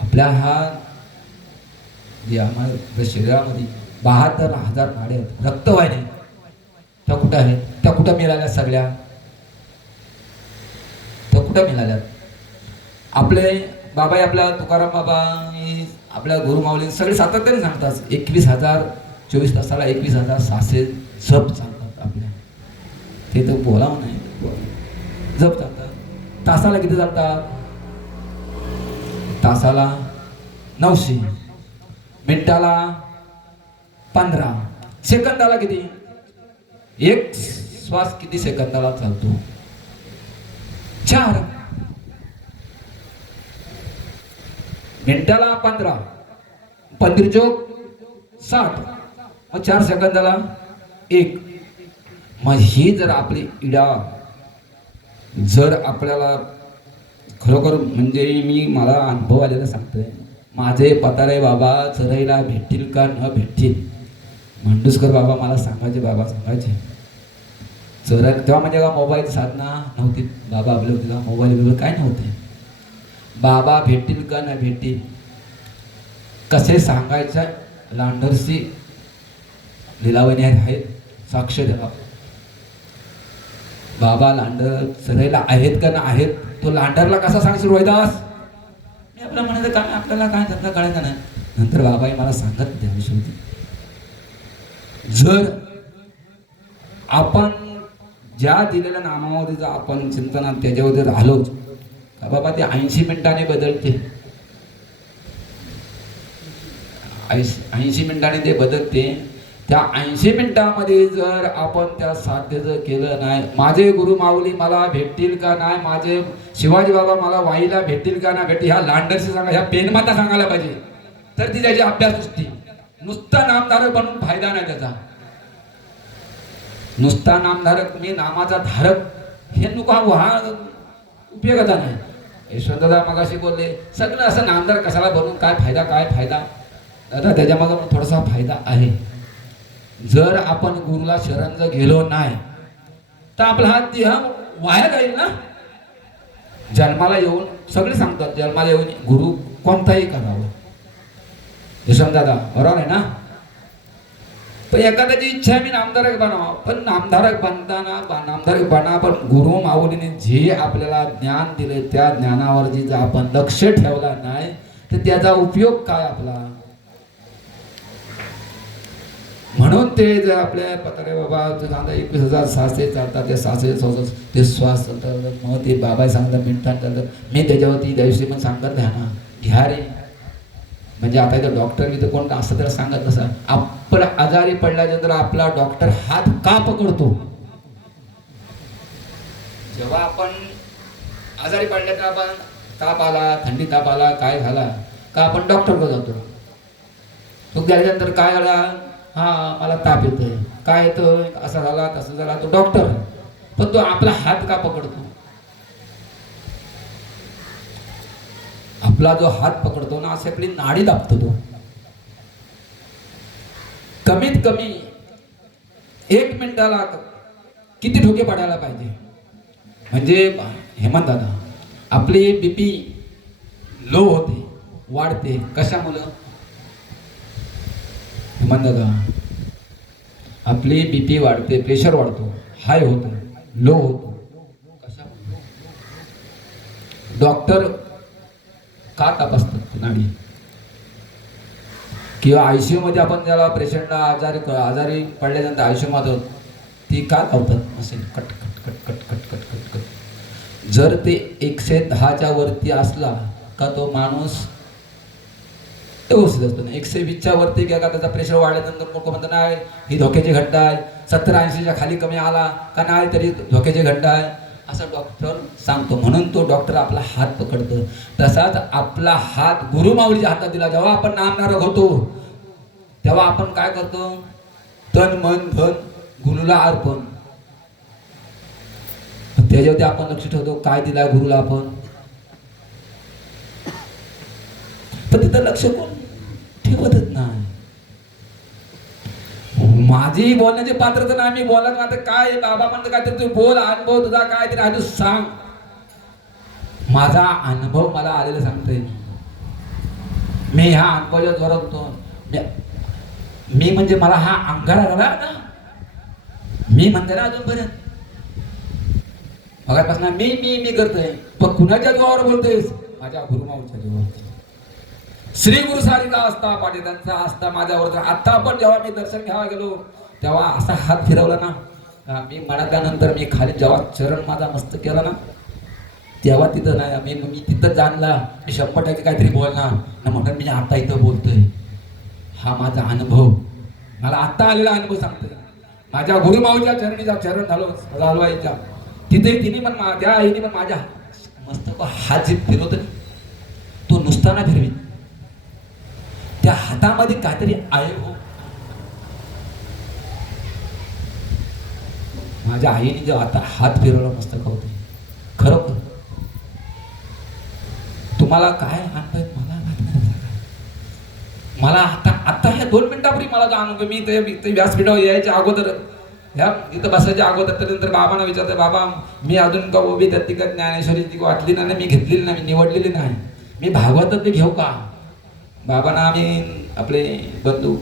आपल्या ह्या जे आम्हाला शरीरामध्ये 72,000 नाड्या आहेत, रक्तवाहिनी. त्या कुठं आहेत? त्या कुठं मिळाल्या सगळ्या? त्या कुठं मिळाल्यात? आपले बाबा आपल्या तुकाराम बाबा आपल्या गुरुमाऊली सगळे सातत्याने सांगतात 21,000 24 तासाला 21,600 जप सांगतात आपल्या. ते तर बोलावं नाही, जप सांगतात. तासाला किती चालतात? तासाला 900, मिनिटाला 15, सेकंदाला किती? एक श्वास किती सेकंदाला चालतो? 4. मिनिटाला 15, 15 चोक 60, मग 4 सेकंदाला 1. मग ही जर आपली इडा जर आपल्याला खरोखर म्हणजे मला अनुभव आलेला सांगतोय. माझे पतारे बाबा चरईला भेटतील का न भेटतील? मांडुसकर बाबा मला सांगायचे, बाबा सांगायचे चर तेव्हा म्हणजे का मोबाईल साधना नव्हती. बाबा आपले होते का मोबाईल वगैरे काय नव्हते. बाबा भेटतील का न भेटतील कसे सांगायचं? लांडरसी लिलावणी आहेत, साक्ष द्या. बाबा लांडर चरईला आहेत का ना आहेत? तो लांडरला कसा सांगशील रोहिदास? मी आपलं म्हणायचं काय, आपल्याला काय धंदा कळायचा नाही. नंतर बाबाही मला सांगत द्या शेवटी, जर आपण ज्या दिलेल्या नामामध्ये जर आपण चिंतनात त्याच्यावर राहिलोच का बाबा ते 80 मिनिटाने बदलते. 80 मिनिटाने ते बदलते. त्या 80 मिनिटामध्ये जर आपण त्या साध्य जर केलं नाही, माझे गुरु माऊली मला भेटतील का नाही, माझे शिवाजी बाबा मला वाईला भेटतील का नाही भेटतील, ह्या लांडरशी सांगा, ह्या पेनमाता सांगायला पाहिजे. तर ती त्याची अभ्यास असते. नुसता नामधारक बनून फायदा नाही त्याचा. नुसता नामधारक, तुम्ही नामाचा धारक हे नको हा उपयोगाचा नाही. यशवंतदा मगाशी बोलले सगळं असं नामधारक कशाला बनून काय फायदा, काय फायदा. दादा त्याच्यामागे थोडासा फायदा आहे. जर आपण गुरुला शरण जर गेलो नाही तर आपला हा देह वाया जाईल ना. जन्माला येऊन सगळे सांगतात जन्माला येऊन गुरु कोणताही करावं. यशवंतदादा बरोबर आहे ना. पण एखाद्याची इच्छा आहे मी नामधारक बनावं, पण नामधारक बनताना नामधारक बना, पण गुरु माऊलीने जे आपल्याला ज्ञान दिले त्या ज्ञानावर जर आपण लक्ष ठेवला नाही तर त्याचा उपयोग काय आपला. म्हणून ते जर आपल्या पत्रे बाबा सांगता 21,600 चालतात ते 666 ते श्वास चालतात. मग ते बाबा सांगतात मिनिटात चालतात. मी त्याच्यावरती दिवशी पण सांगत घ्या ना, घ्या रे. म्हणजे आता इथं डॉक्टर मी तर कोण असं त्याला सांगत नसा. आपण आजारी पडल्यानंतर आपला डॉक्टर हात का पकडतो. जेव्हा आपण आजारी पडल्यानंतर आपण ताप आला, थंडी ताप आला, काय झाला का आपण डॉक्टरकडे जातो. तो त्याच्यानंतर काय झाला, हा मला ताप येतोय, काय येतोय, असा झाला तसं झाला, तो डॉक्टर. पण तो आपला हात का पकडतो. आपला जो हात पकडतो ना असे आपली नाडी दाबतो तो. कमीत कमी 1 मिनिटाला किती ठोके पडायला पाहिजे. म्हणजे हेमंत दादा आपली बीपी लो होते, वाढते कशामुळं. हेमंत दादा आपली बीपी वाढते, प्रेशर वाढतो, हाय होतो, लो होतो कशामुळे. डॉक्टर का तपासतात नाडी. किंवा आयसीयू मध्ये आपण त्याला पेशंटला आजारी पडल्यानंतर आयसीयू मध्ये ती का लावतात machine cut cut cut cut cut cut cut cut. जर ते 110च्या वरती असला का तो माणूस व्यवस्थित असतो. 120च्या वरती का त्याचा प्रेशर वाढल्यानंतर लोक म्हणतात नाही ही धोक्याची घंटा आहे. 70-80च्या खाली कमी आला का नाही तरी धोक्याची घंटा आहे असं डॉक्टर सांगतो. म्हणून तो डॉक्टर आपला हात पकडतो. तसाच आपला हात गुरु माऊलीच्या हातात दिला. जेव्हा आपण नामधारक होतो तेव्हा आपण काय करतो, तन मन धन गुरुला अर्पण. त्याच्यावरती आपण लक्ष ठेवतो काय दिलाय गुरुला आपण. तर तिथं लक्ष कोण ठेवतच नाही. माझी बोलण्याची पात्रता नाही, मी बोलत आता काय बाबा म्हणतो काय तू बोल, अनुभव तुझा काय तरी तू सांग. माझा अनुभव मला आलेला सांगतोय. मी ह्या अनुभवाच्या जोरात होतो. मी म्हणजे मला हा अंगारा झाला ना, मी म्हणते ना अजूनपर्यंत मगापासून मी मी मी करतोय. पण कुणाच्या जोरावर बोलतोयस, माझ्या गुरुमाऊच्या जोरावर. श्री गुरु सारिका आस्था पाटीलांचा आस्था माझ्यावर. आता आपण जेव्हा मी दर्शन घ्यायला गेलो तेव्हा असा हात फिरवला ना, मी म्हणल्यानंतर मी खाली जेव्हा चरण माझा मस्त केला ना तेव्हा तिथं नाही मी तिथं जाणला मी 100% काहीतरी बोलणार ना. म्हणून मी आता इथं बोलतोय. हा माझा अनुभव, मला आता आलेला अनुभव सांगतोय. माझ्या गुरुमाऊच्या चरणीचा चरण घालवायच्या तिथे तिने पण त्या आईने पण माझ्या मस्त हात जे फिरवत तो नुसताना फिरवी. त्या हातामध्ये काहीतरी आहे हो. माझ्या आईने जो आता हात फिरवला मस्त कळते. खरोखर तुम्हाला काय अनुभव मला मला आता ह्या 2 मिनिटापूर्वी मला जो अनुभव, मी ते व्यासपीठावर यायच्या अगोदर ह्या इथं बसायच्या अगोदर त्यानंतर बाबांना विचारते, बाबा मी अजून का ओबी त्यात का ज्ञानेश्वरी ती वाटली नाही, मी घेतलेली नाही, मी निवडलेली नाही, मी भागवतात ते घेऊ का. बाबांना आम्ही आपले बंधू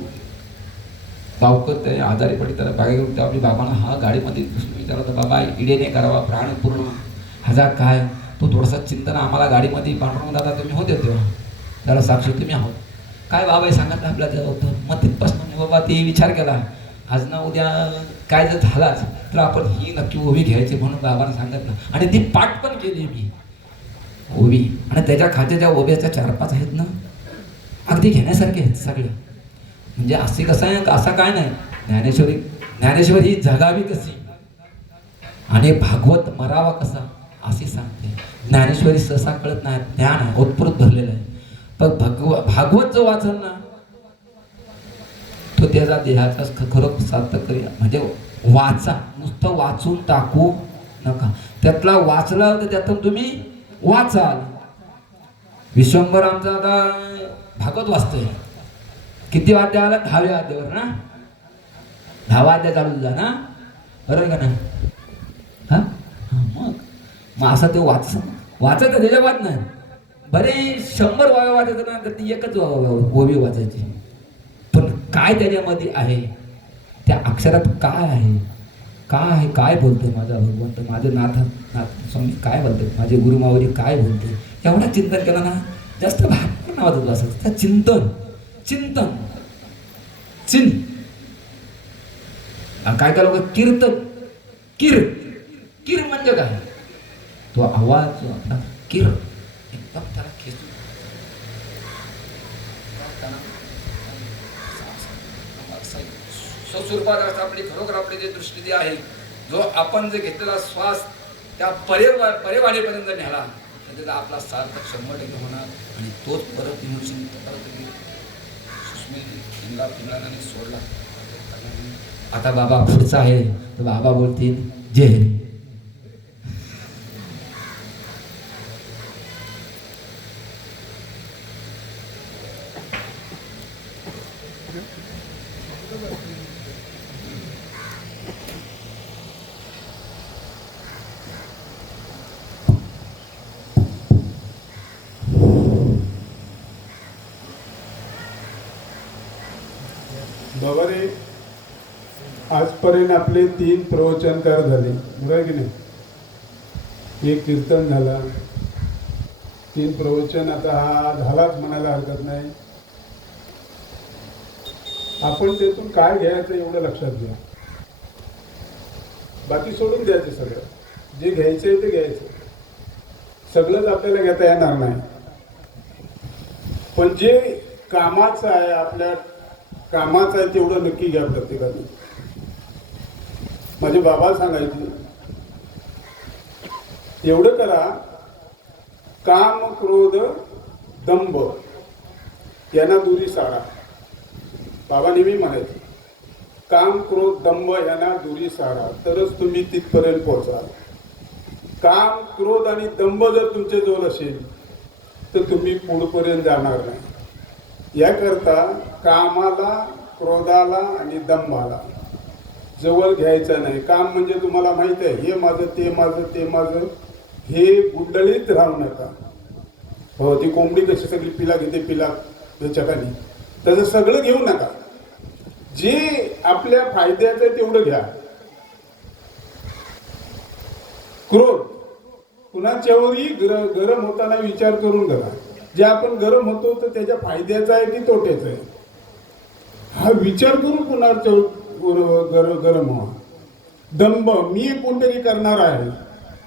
भावकर ते आजारी पडली त्याला बागे घेऊन तेव्हा मी बाबांना हा गाडीमध्ये विचारला होता, बाबा इडेने करावा प्राण पूर्ण हजार काय तो थोडासा चिंतन आम्हाला गाडीमध्ये पांडुरंग दादा तुम्ही होते तेव्हा त्याला साक्षी तुम्ही आहोत काय बाबा हे सांगितलं आपल्या तेव्हा होतं. मग तिथपासून मी बाबा ते विचार केला आज ना उद्या काय जर झालाच तर आपण ही नक्की उभी घ्यायची म्हणून बाबांना सांगितलं आणि ती पाठ पण केली मी उभी. आणि त्याच्या खात्याच्या उभ्याच्या 4-5 आहेत ना अगदी घेण्यासारखे आहेत सगळे. म्हणजे असे कसं आहे असा काय नाही. ज्ञानेश्वरी ही जगावी कशी आणि भागवत मरावा कसा असे सांगते. ज्ञानेश्वरी सहसा कळत नाही, ज्ञान आहे उत्स्फूर्त भरलेलं आहे. पण भागवत जो वाचन ना तो त्याचा देहाचा खरं सार्थक करूया. म्हणजे वाचा, नुसतं वाचून टाकू नका. त्यातला वाचला तर त्यातून तुम्ही वाचाल. विश्वंभर आमचा आता भागवत वाचतोय. किती वाद्य आला? 10व्या वाद्यावर ना. 10 वाद्य चालू झाला ना, बरोबर का ना? हा मग असं ते वाचत त्याच्या वाद नाही. बरे 100 वाव्या वाचायचं ना, तर ती एकच ओवी वाचायची. पण काय त्याच्यामध्ये आहे, त्या अक्षरात काय आहे, काय बोलतोय माझा भगवंत, माझं नाथ स्वामी काय बोलतोय, माझे गुरुमावली काय बोलतोय, एवढा चिंतन केलं ना, जास्त भाग वाजत बसायचं. त्या चिंतन काय काय लोक कीर्तन, किर म्हणजे काय, तो आवाज जो आपला किर एकदम त्याला खेचून स्वस्वरूपात आपली खरोखर आपली जी दृष्टी आहे, जो आपण जे घेतलेला श्वास त्या परेवाडीपर्यंत न्याला, तर त्याचा आपला सार्थक 100% होणार. आणि तोच परत म्हणून आणि सोडला. आता बाबा पुढचा आहे, तर बाबा बोलतील जय हरी. बाबा रे, आजपर्यंत आपले 3 प्रवचनकार झाले, बरोबर की नाही? एक कीर्तन झाला, 3 प्रवचन, आता हा झालाच म्हणायला हरकत नाही. आपण त्यातून काय घ्यायचं एवढं लक्षात घ्या. बाकी सोडून द्यायचं. सगळं जे घ्यायचं आहे ते घ्यायचं. सगळंच आपल्याला घेता येणार नाही, पण जे कामाचं आहे, आपल्या कामाचं आहे तेवढं नक्की घ्या प्रत्येकाने. माझे बाबा सांगायचे, एवढं करा, काम क्रोध दंभ यांना दुरी सारा. बाबा नेहमी म्हणायचे, काम क्रोध दंभ यांना दुरी सारा, तरच तुम्ही तिथपर्यंत पोहोचाल. काम क्रोध आणि दंभ जर तुमच्या जवळ असेल तर तुम्ही पुढपर्यंत जाणार नाही. याकरता कामाला, क्रोधाला आणि दंभाला जवळ घ्यायचं नाही. काम म्हणजे तुम्हाला माहित आहे, हे माझं, ते माझं, हे गुंडळीत राहू नका. हो, ती कोंबडी कशी सगळी पिला घेते, पिला याच्याखाली, तसं सगळं घेऊ नका. जे आपल्या फायद्याचं आहे तेवढं घ्या. क्रोध कुणाच्यावरही गरम होताना विचार करून करा. जे आपण गरम होतो तर त्याच्या फायद्याचा आहे की तोट्याचा आहे, हा विचार करून कुणाच्या गरम व्हा. दंभ, मी कोणतरी करणार आहे,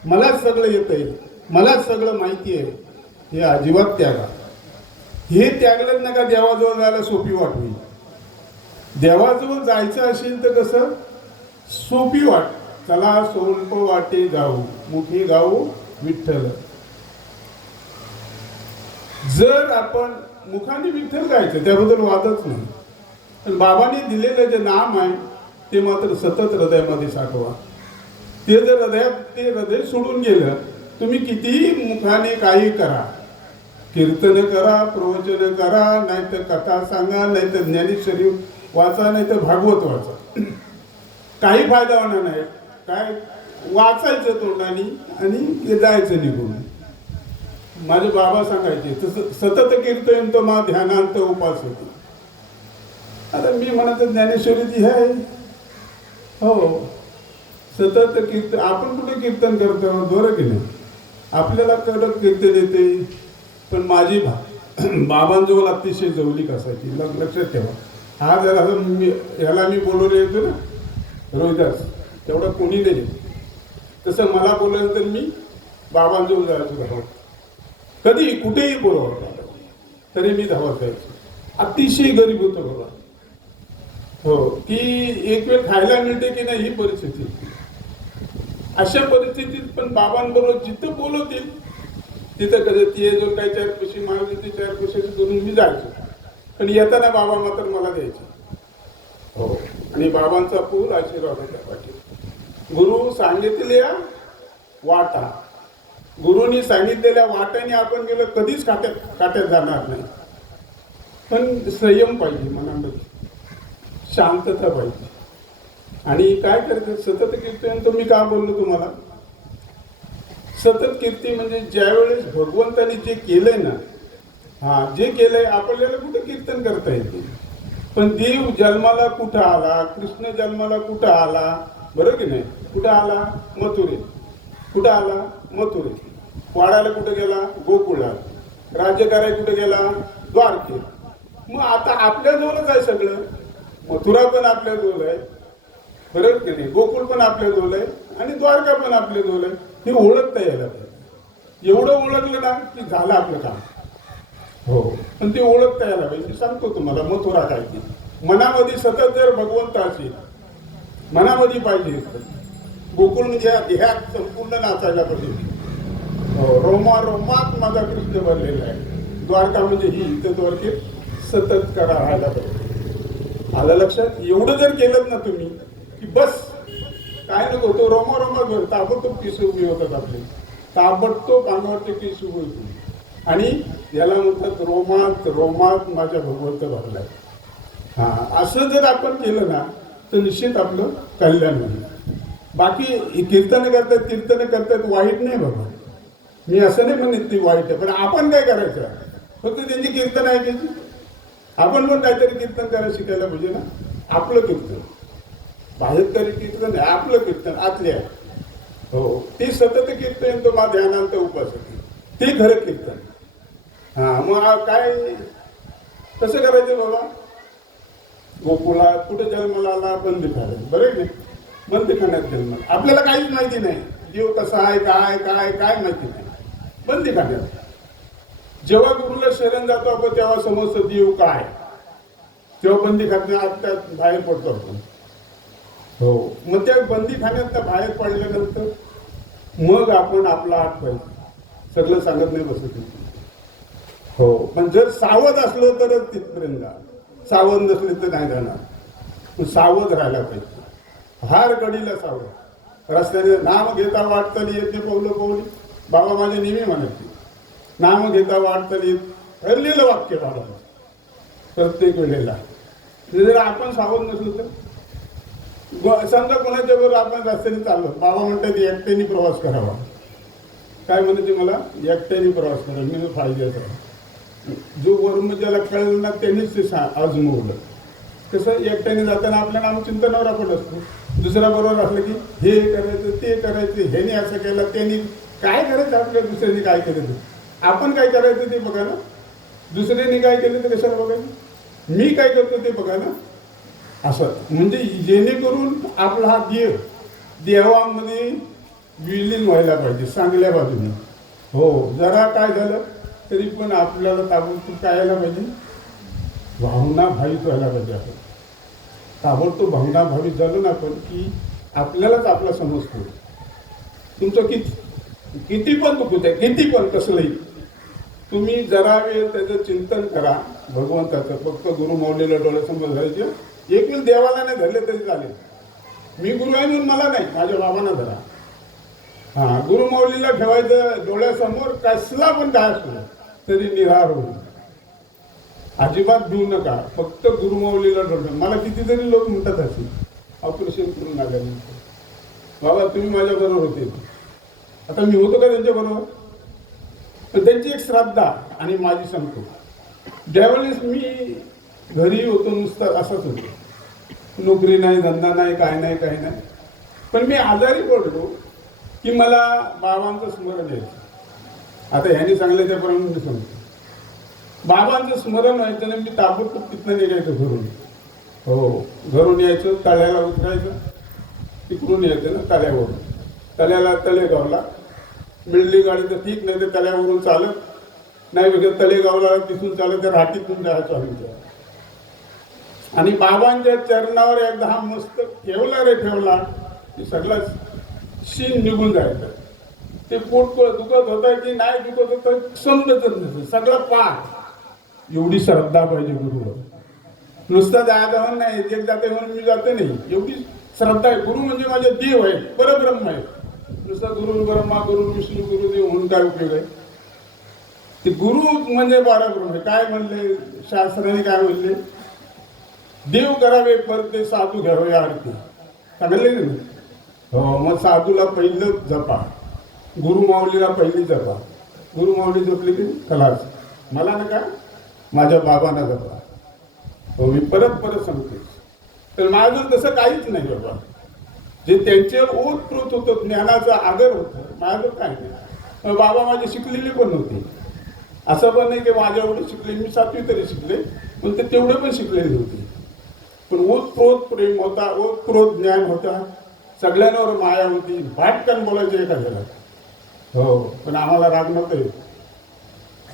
मलाच सगळं येतंय, मलाच सगळं माहिती आहे, हे अजिबात त्यागा. हे त्यागलंच नका. देवाजवळ जायला सोपी वाट होईल. देवाजवळ जायचं असेल तर कसं सोपी वाट, चला सोल्प वाटे जाऊ, मुठी गाऊ विठ्ठल. जर आपण मुखाने विठ्ठल गायचं, त्याबद्दल वादच नाही, पण बाबांनी दिलेलं जे नाम आहे ते मात्र सतत हृदयामध्ये साठवा. ते जर हृदयात, ते हृदय सोडून गेलं, तुम्ही कितीही मुखाने काही करा, कीर्तन करा, प्रवचन करा, नाहीतर कथा सांगा, नाहीतर ज्ञानेश्वरी वाचा, नाहीतर भागवत वाचा, काही फायदा होणार नाही. काय वाचायचं तोंडाने आणि जायचं निघून. माझे बाबा सांगायचे, तसं सतत कीर्तन तो मा ध्यानांत उपास होते. आता मी म्हणत ज्ञानेश्वरीची आहे, हो, सतत कीर्तन. आपण कुठे कीर्तन करतो, बरं की नाही? आपल्याला कडक कीर्तन येते, पण माझी बाबांजवळ अतिशय जवळीक असायची. लक्षात ठेवा. हा जरा ह्याला मी बोलवले येतो ना, रोहिदास, तेवढं कोणी नाही. तसं मला बोलवलं तर मी बाबांजवळ जायचो धावत. कधी कुठेही बोलवलं तरी मी धावत जायचो. अतिशय गरीब होतो बाबा, हो, की एक वेळ खायला मिळते की नाही ही परिस्थिती. अशा परिस्थितीत पण बाबांबरोबर जिथं बोलवतील तिथं कसं ती जो काही 4 पैसे मागवले ते 4 पैसे करून मी जायचो. पण येताना बाबा मात्र मला द्यायचे. हो, आणि बाबांचा पूर आशीर्वाद आहे त्या पाठी. गुरु सांगितलेल्या वाटा, गुरुनी सांगितलेल्या वाट्याने आपण गेलो कधीच काट्यात जाणार नाही. पण संयम पाहिजे मनामध्ये, शांतता पाहिजे. आणि काय करते सतत कीर्तन, तर मी का बोललो तुम्हाला, सतत कीर्ती म्हणजे ज्यावेळेस भगवंताने जे केलंय ना, जे केलंय आपल्याला कुठं कीर्तन करता येते. पण देव जन्माला कुठं आला, कृष्ण जन्माला कुठं आला, बरं की नाही, कुठं आला, मथुरे. कुठं आला, मथुरे. वाडाला कुठं गेला, गोकुळात. राज्य करायला कुठं गेला, द्वारकेत. मग आता आपल्याजवळच आहे सगळं. मथुरा पण आपल्याजवळ आहे, बरोबर की नाही, गोकुळ पण आपल्याजवळ आहे, आणि द्वारका पण आपल्याजवळ आहे. हे ओळखता यायला पाहिजे. एवढं ओळखलं ना की झालं आपलं काम. हो, पण ते ओळखता यायला पाहिजे. मी सांगतो तुम्हाला मथुरा काय ती. मनामध्ये सतत जर भगवंत असेल, मनामध्ये पाहिजे. गोकुळ म्हणजे ह्या संपूर्ण नाचायला पाहिजे. हो, रोमा रोमात माझा कृष्ण भरलेला आहे. द्वारका म्हणजे ही इथं द्वारकेत सतत करा राहायला पाहिजे. आलं लक्षात. एवढं जर केलं ना तुम्ही की बस काय नको, तो रोमा रोमात ताबडतोब केस उभी होतात आपले, ताबडतोब अंगावरचे केस उभी होते. आणि याला म्हणतात रोमात रोमात माझ्या भगवंत भरलाय. असं जर आपण केलं ना तर निश्चित आपलं कल्याण होईल. बाकी कीर्तन करतात वाईट नाही बाबा, मी असं नाही म्हणत ती वाईट आहे. पण आपण काय करायचं, फक्त त्यांची कीर्तन ऐकायची. आपण पण काहीतरी कीर्तन करायला शिकायला पाहिजे ना. आपलं कीर्तन, बाहेर तरी कीर्तन आहे, आपलं कीर्तन आतल्या. हो, ते सतत कीर्तन तो मा ध्यानांत उपासक, ते खरं कीर्तन. मग काय कसं करायचं बाबा. गोकुळा कुठे जन्माला आला, बंदीखान्यात. बरं नाही, बंदीखान्यात जन्म. आपल्याला काहीच माहिती नाही, जीव कसा आहे, काय काय काय माहिती नाही. बंदीखान्यात. जेव्हा गुरुला शरण जातो आपण तेव्हा समजतं देव काय. तेव्हा बंदीखान्यात त्यात बाहेर पडतो आपण. हो, मग त्या बंदीखान्यात बाहेर पडल्यानंतर मग आपण आपला आठ पाहिजे. सगळं सांगत नाही बसत. हो, पण जर सावध असलो तरच तिथपर्यंत जा. सावध नसले तर नाही जाणार. सावध राहायला पाहिजे, हार कडीला सावध. रस्त्याने नाम घेता वाटतली येते पावलं पावली. बाबा माझे नेहमी म्हणायचे, नाम घेता वाटतली येत. ठरलेलं वाक्य बाबा प्रत्येक वेळेला. जर आपण सावध नसलो तर समजा कोणाच्या बरोबर आपण रस्त्याने चाललो, बाबा म्हणतात एकट्याने प्रवास करावा. काय म्हणते मला, एकट्याने प्रवास करा. मी फायद्याचा. जो वरून ज्याला कळलं ना त्यांनीच ते आजमवलं. कसं एकट्याने जाताना आपल्या नामचिंतनावर आपण असतो. दुसऱ्या बरोबर असलं की हे करायचं, ते करायचं, ह्याने असं केलं, त्यांनी काय करायचं, आपल्या दुसऱ्यांनी काय केलं ते आपण काय करायचं ते बघा ना. दुसऱ्यांनी काय केलं ते कशाला बघायचं, मी काय करतो ते बघा ना. असं म्हणजे जेणेकरून आपला हा देव देवामध्ये विलीन व्हायला पाहिजे चांगल्या बाजूने. हो, जरा काय झालं तरी पण आपल्याला ताबडतोब काय यायला पाहिजे, भावना भावित व्हायला पाहिजे. आपण ताबडतोब भावना भावित झालो ना आपण की आपल्यालाच आपला समजतो. तुमचं किती पण दुखत आहे, किती पण कसलंही, तुम्ही जरा वेळ त्याचं चिंतन करा भगवंताचं. फक्त गुरु माऊलीला डोळ्यासमोर धरायचे. एक वेळ देवाला नाही धरले तरी चालेल. मी गुरु आहे म्हणून मला नाही, माझ्या बाबांना धरा. गुरु माऊलीला ठेवायचं डोळ्यासमोर. कसला पण काय असतो तरी निरार होईल. अजिबात भिऊ नका, फक्त गुरु माऊलीला डोळ्या. मला कितीतरी लोक म्हणतात असे ऑपरेशन करून आल्यानंतर, बाबा तुम्ही माझ्या बरोबर होते. आता मी होतो का त्यांच्या बरोबर, पण त्यांची एक श्रद्धा आणि माझी सांगतो. ज्यावेळेस मी घरी होतो नुसतं असंच होतो, नोकरी नाही, धंदा नाही, काय नाही, काही नाही. पण मी आजारी पडलो की मला बाबांचं स्मरण यायचं. आता ह्याने सांगलं त्याप्रमाणे मी सांगतो. बाबांचं स्मरण व्हायचं नाही, मी ताबडतोब तिथनं निघायचं घरून. हो, घरून यायचं, तळ्याला उतरायचं, तिकडून यायचं ना तळ्यावरून. तळ्याला तळेगावला मिळली गाडी तर ठीक, नाही तर तळ्यावरून चालत, नाही वगैरे तळेगावला तिथून चालत तर राटीतून जायचं आम्ही. आणि बाबांच्या चरणावर एकदा हा मस्त ठेवला रे ठेवला की सगळा शीन निघून जायचं. ते पोट दुखत होतं की नाही दुखत होतं समजतच नसतं, सगळं पार. एवढी श्रद्धा पाहिजे गुरुवर. नुसता जायचं म्हणून नाही, एक जाते म्हणून मी जाते नाही, एवढी श्रद्धा आहे. गुरु म्हणजे माझे देव आहे, परब्रह्म आहे. नुसता गुरु ब्रह्मा, गुरु विष्णू, गुरुदेव म्हणून काय उपयोग आहे? ते गुरु म्हणजे परब्रह्म आहे. काय म्हणले शास्त्राने, काय म्हणले? देव करावे पर ते साधू घ्यावे आरती, सांगितले ना. हो, मग साधूला पहिलं जपा, गुरु माऊलीला पहिली जपा. गुरु माऊली जपली की खलास. मला नका, माझ्या बाबांना जपा. हो, मी परत सांगते. तर माझं तसं काहीच नाही बाबा. जे त्यांच्यावर ओतप्रोत होतं, ज्ञानाचा आदर होतं, माझं काय नाही. बाबा माझे शिकलेले पण नव्हते, असं पण नाही की माझ्या एवढे शिकले. मी 7वी तरी शिकले, पण ते तेवढे पण शिकलेले नव्हते. पण ओतप्रोत प्रेम होता, ओतप्रोत ज्ञान होता, सगळ्यांवर माया होती. भाटकन बोलायचं एखाद्याला. हो, पण आम्हाला राग नव्हतं,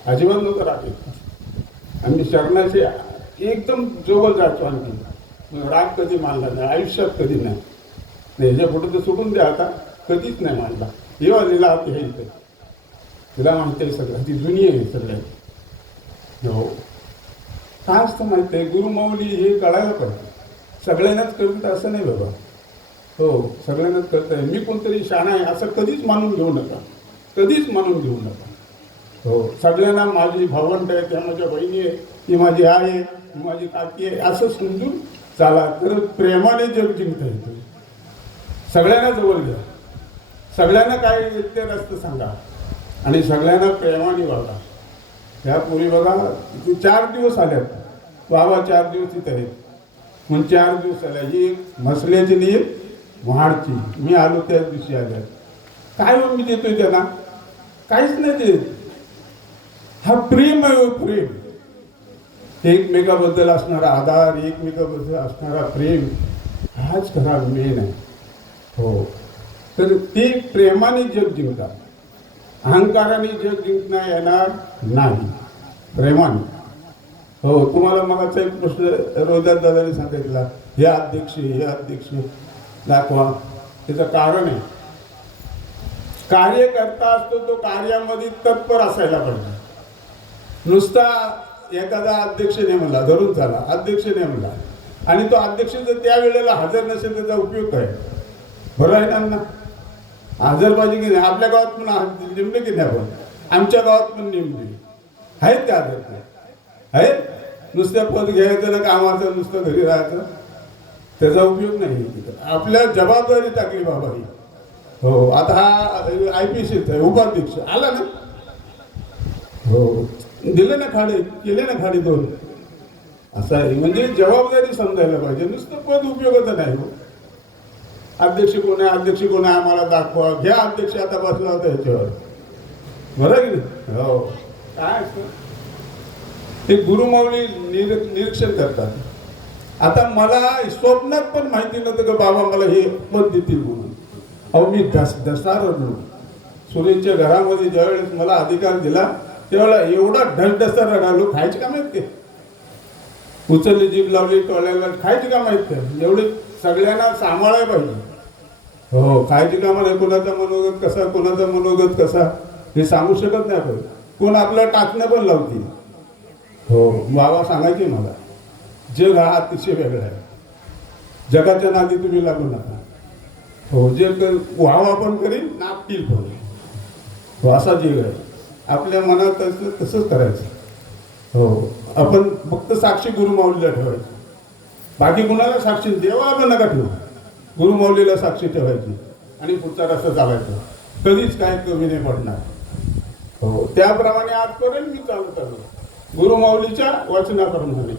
अजिबात नव्हतं राग येत. आम्ही शरणाचे एकदम जवळ जायचो. आणखी राग कधी मानला नाही, आयुष्यात कधी नाही. ह्याच्या पुढे तर सोडून द्या, आता कधीच नाही मानला. येवा लिहिला हे इथं, तिला माहिती आहे सगळं, ती जुनी आहे सगळ्यात. हो, काय असतं माहिती आहे, गुरुमाऊली हे कळायला पाहिजे. सगळ्यांनाच कळतं असं नाही बाबा. हो, सगळ्यांनाच कळतं आहे. मी कोणतरी शाणा आहे असं कधीच मानून घेऊ नका, कधीच मानून घेऊ नका. हो, सगळ्यांना माझी भावंड आहे, त्या माझ्या बहिणी आहे, ही माझी आई आहे, ही माझी काकी आहे, असं समजून चाला. तर प्रेमाने जग जिंकता येतं. सगळ्यांना जवळ घ्या, सगळ्यांना काय येते रस्ते सांगा, आणि सगळ्यांना प्रेमाने वागा. ह्या पोरी बघा, 4 दिवस आल्यात, बाबा 4 दिवस तिथे आहेत, म्हणून 4 दिवस आल्या. ही मसल्याची नाही, महाडची. मी आलो त्याच दिवशी आल्या. काय मी देतोय त्यांना? काहीच नाही देत. हा प्रेम आहे, प्रेम. एकमेकाबद्दल असणारा आधार, एकमेकाबद्दल असणारा प्रेम, हाच खरा मेन आहे. हो, तर ते प्रेमाने जग जिंकतात. अहंकाराने जग जिंकता येणार नाही, प्रेमाने. हो, तुम्हाला मगाचा एक प्रश्न रोहिदास दादाने सांगितला, हे अध्यक्ष दाखवा. त्याचं कारण आहे, कार्य करता असतो तो कार्यामध्ये तत्पर असायला पाहिजे. नुसता एखादा अध्यक्ष नेमला, धरून झाला अध्यक्ष नेमला, आणि तो अध्यक्ष जर त्या वेळेला हजर नसेल, त्याचा उपयोग काय? बरं आहे ना, हजर पाहिजे की नाही? आपल्या गावात पण नेमले की नाही? आपण आमच्या गावात पण नेमले आहेत का हजर? आहेत. नुसत्या पद घ्यायचं ना, कामाचं नुसतं घरी राहायचं, त्याचा उपयोग नाही. आपल्या जबाबदारी टाकली बाबा ही. हो, आता हा IPCत आहे, उपाध्यक्ष आला ना. हो, दिले ना खाडे, केले ना खाडे 2. असं आहे, म्हणजे जबाबदारी समजायला पाहिजे. नुसतं पद उपयोगाचं नाही. हो, अध्यक्ष कोण आहे आम्हाला दाखवा. घ्या अध्यक्ष, आता बसला होता ह्याच्यावर, बरं की नाही? हो, काय असतं ते गुरुमाऊली निरीक्षण करतात. आता मला स्वप्नात पण माहिती नव्हतं की बाबा मला हे पद देतील म्हणून. अहो, मी दसरा रडलो. सुरेशच्या घरामध्ये ज्यावेळेस मला अधिकार दिला, त्यावेळेला एवढा ढसढसा रडालो. खायची का माहित ते? उचलली, जीभ लावली टोळ्याला, खायची का माहित ते? एवढे सगळ्यांना सांभाळायला पाहिजे. हो, खायची कामा नाही. कोणाचा मनोगत कसा हे सांगू शकत नाही आपण. कोण आपलं टाकणं पण लावते. हो, बाबा सांगायचे मला, जग हा अतिशय वेगळा आहे, जगाच्या नादी तुम्ही लागू नका. हो, जग व्हावा पण करीन, नापतील पण. हो, असा जीव आहे. आपल्या मनात असलं तसंच करायचं. हो, आपण फक्त साक्षी गुरुमाऊलीला ठेवायची, बाकी कुणाला साक्षी देवाला नका ठेवू. गुरुमाऊलीला साक्षी ठेवायची आणि पुढचा रस्ता चालायचा. कधीच काय कमी नाही पडणार. हो, त्याप्रमाणे आजपर्यंत मी चालत आलो गुरुमाऊलीच्या वचनाप्रमाणे.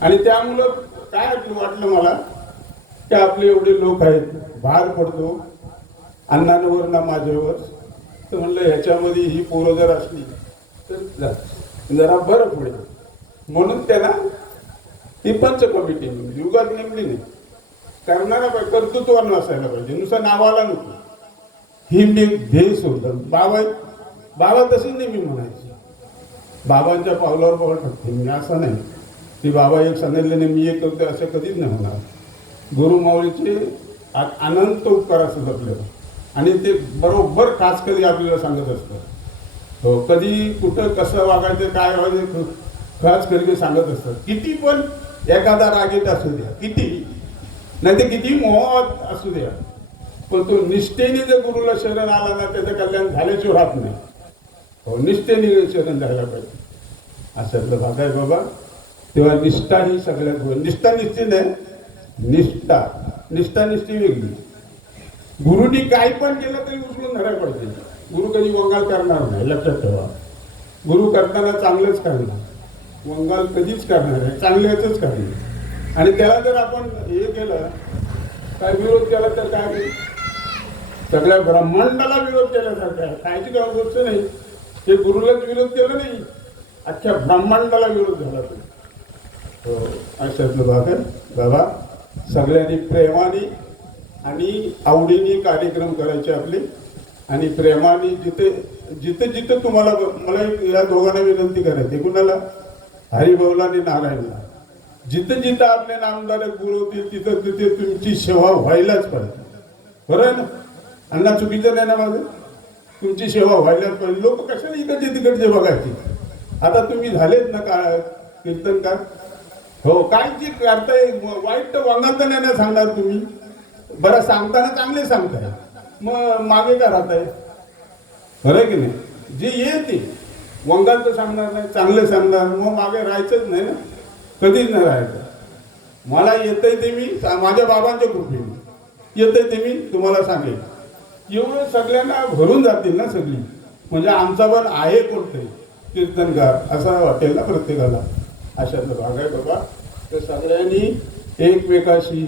आणि त्यामुळं काय वाटलं मला की आपले एवढे लोक आहेत, भार पडतो अण्णांवर ना माझ्यावर. तर म्हणलं ह्याच्यामध्ये ही पोरं जर असली तर जरा बरं पडेल. म्हणून त्यांना ही पंच कमिटी युगात नेमली नाही. करणारा पाहिजे, कर्तृत्वानं असायला पाहिजे, नुसतं नावाला नको. ही मी ध्येय सोडलं. बाबा तशी नाही मी म्हणायची. बाबांच्या पावलावर पाऊल टाकते मी, असं नाही की बाबा एक सांगितल्याने मी एक करतो, असं कधीच नाही होणार. गुरुमाऊलीचे अनंत उपकार असतात आपल्याला, आणि ते बरोबर खास कधी आपल्याला सांगत असतं. हो, कधी कुठं कसं वागायचं, काय व्हायचं, खास कधी सांगत असतात. किती पण एखादा रागीत असू द्या किती, नाही तर किती मोहात असू द्या, पण तो निष्ठेने जर गुरुला शरण आला ना त्याचं कल्याण झाल्याशिवाय राहत नाही. हो, निष्ठेने शरण जायला पाहिजे अशातलं भाग आहे बाबा. तेव्हा निष्ठा ही सगळ्यात निष्ठा निष्ठी नाही, निष्ठा निष्ठी वेगळी. गुरुनी काय पण केलं तरी उचलून धरायला पाहिजे. गुरु कधी वंगाल करणार नाही, लक्षात ठेवा. गुरु करताना चांगलंच करणार, वंगाल कधीच करणार आहे, चांगल्याच करणार. आणि त्याला जर आपण हे केलं, काय विरोध केला तर काय होईल? सगळ्या ब्रह्मांडाला विरोध केल्यासारखं आहे. कायची काय गोष्ट नाही, हे गुरुलाच विरोध केला नाही, अख्ख्या ब्रह्मांडाला विरोध झाला. तो अशातलं भाग आहे बाबा. सगळ्यांनी प्रेमाने आणि आवडीने कार्यक्रम करायचे आपले, आणि प्रेमाने जिथे तुम्हाला, मला या दोघांना विनंती करायची, कुणाला? हरिभाऊला आणि नारायणला. जिथं आपले नामदार गुरु होतील तिथं तिथे तुमची सेवा व्हायलाच पाहिजे. बरं आहे ना? अण्णा चुकीचं नाही ना माझं? तुमची सेवा व्हायलाच पाहिजे. लोक कशाला इकडचे तिकडचे बघायचे? आता तुम्ही झालेत ना का कीर्तनकार? हो, काय जे करताय वाईट तर वंगात नाही सांगणार तुम्ही. बरं, सांगताना चांगले सांगताय, मग मागे का राहताय? बरं की नाही? जे येते वंगात तर सांगणार नाही, चांगले सांगणार, मग मागे राहायचंच नाही ना, कधीच नाही राहायचं. मला येतंय ते मी माझ्या बाबांच्या कृपेने येतंय ते मी तुम्हाला सांगेन. एवढं सगळ्यांना भरून जातील ना सगळी, म्हणजे आमचा पण आहे कोणतरी कीर्तनकार असं वाटेल ना प्रत्येकाला. अशातलं भाग आहे बाबा. तर सगळ्यांनी एकमेकाशी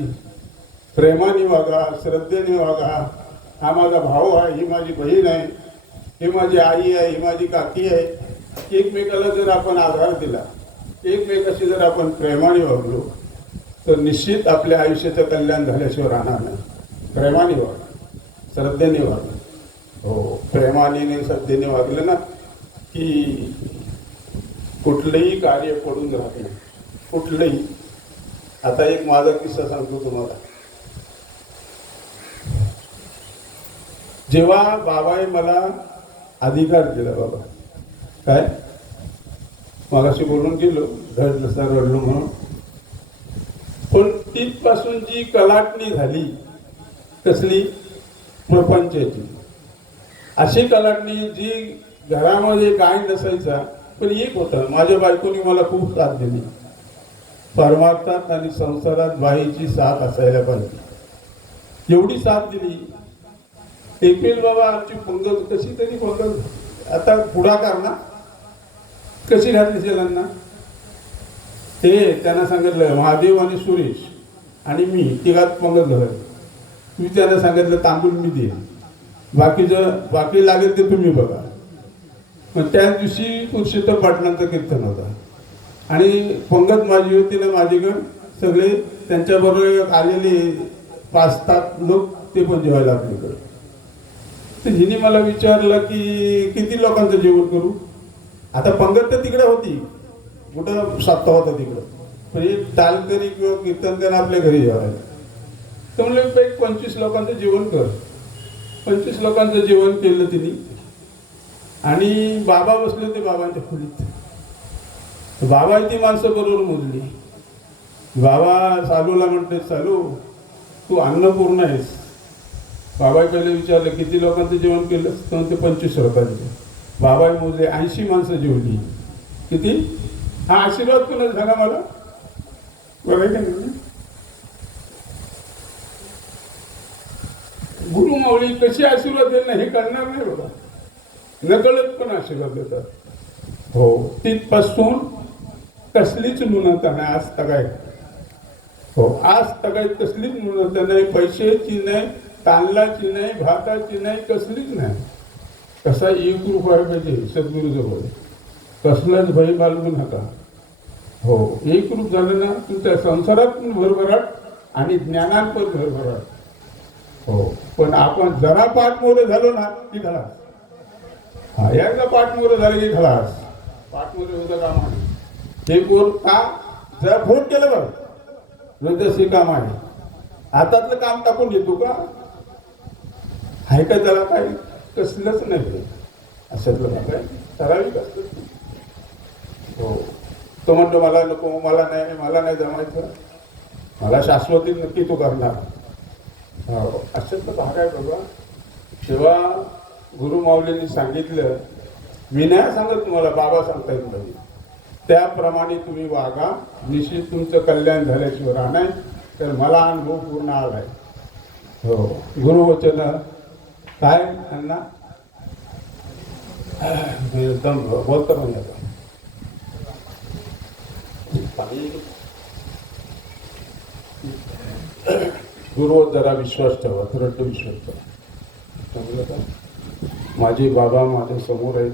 प्रेमाने वागा, श्रद्धेने वागा. हा माझा भाऊ आहे, ही माझी बहीण आहे, ही माझी आई आहे, ही माझी काकी आहे. एकमेकाला जर आपण आधार दिला, एकमेकाशी जर आपण प्रेमाने वागलो, तर निश्चित आपल्या आयुष्याचं कल्याण झाल्याशिवाय राहणार नाही. प्रेमाने वागा, श्रद्धेने वागा. हो, प्रेमाने श्रद्धेने वागलं ना की कुठलंही कार्य पडून राहत नाही, कुठलंही. आता एक माझा किस्सा सांगतो तुम्हाला. जेव्हा बाबाने मला अधिकार दिला, बाबा काय मगाशी बोलून गेलो, रडलो म्हणून, पण तिथपासून जी कलाटणी झाली कसली प्रपंचाची, अशी कलाटणी जी घरामध्ये काय नसायचा, पण एक होता, माझ्या बायकोनी मला खूप साथ दिली. परमार्थात आणि संसारात बाईची साथ असायला पाहिजे, एवढी साथ दिली. एपेल बाबा आमची पंगत कशी तरी पंगत, आता पुढाकार ना कशी घातली शेलांना, ते त्यांना सांगितलं महादेव आणि सुरेश आणि मी तिघात पंगत झालं. मी त्यांना सांगितलं तांदूळ मी देईन, बाकी लागेल ते तुम्ही बघा. मग त्याच दिवशी पुरुषोत्तम पाटलांचं कीर्तन होता आणि पंगत माझी होती ना, माझीकडं सगळे त्यांच्याबरोबर आलेले 5-7 लोक, ते पण जेवायला आपल्याकडे. तर हिने मला विचारलं की किती लोकांचं जेवण करू. आता पंगत तर तिकडे होती, कुठं सत्ता होता तिकडं, पण एक तालकरी किंवा कीर्तनकार आपल्या घरी जेवायला. तर म्हणलं एक 25 लोकांचं जेवण कर. 25 लोकांचं जेवण केलं तिने, आणि बाबा बसले होते बाबांच्या खोलीत. बाबा ती माणसं बरोबर मोजली. बाबा चालूला म्हणते, चालू तू अन्नपूर्ण आहेस. बाबा पहिले विचारलं किती लोकांचं जेवण केलं, तर म्हणते 25 लोकांचं. बाबा मोजले, 80 माणसं जेवली. किती? हा आशीर्वाद कोणाचा सांगा मला, बरं आहे का नाही? गुरु माऊली कशी आशीर्वाद देईल ना हे कळणार नाही बाबा, नकळत पण आशीर्वाद देतात. हो, तिथपासून कसलीच न्यूनता नाही आज तगायत. हो, आज तगायत कसलीच न्यूनता नाही, पैशाची नाही, तांदळाची नाही, भाताची नाही, कसलीच नाही. कसा एक रुपया पाहिजे सद्गुरूजवळ, कसलाच भय बाळगू नका. हो, एक रूप झालं ना तुमच्या संसारात पण भरभराट आणि ज्ञानात पण भरभराट. हो, पण आपण जरा पाठमोरे झालो ना की खलास. हा, एकदा पाठमोरे झाले की खलास. पाठमोरे होतं कामाने हे कोण का जरा फोन केलं बरं रोजचे काम आहे, हातातलं काम टाकून देतो का? आहे का त्याला काही कसलंच नाही. अशातलं काय ठराविक असतं. हो, तो म्हणतो मला नको, मला नाही जमायचं, मला शाश्वती नक्की तू करणार. हो असंच तर भाग आहे बाबा. तेव्हा गुरुमाऊलींनी सांगितलं, मी नाही सांगत तुम्हाला, बाबा सांगतायत म्हणजे त्याप्रमाणे तुम्ही वागा, निश्चित तुमचं कल्याण झाल्याशिवाय राहणार. तर मला अनुभव पूर्ण आलाय. हो गुरुवचन काय त्यांना एकदम बोलतो म्हणजे आता गुरुवर जरा विश्वास ठेवा, दृढ विश्वास ठेवा. समजलं का? माझे बाबा माझ्या समोर आहेत,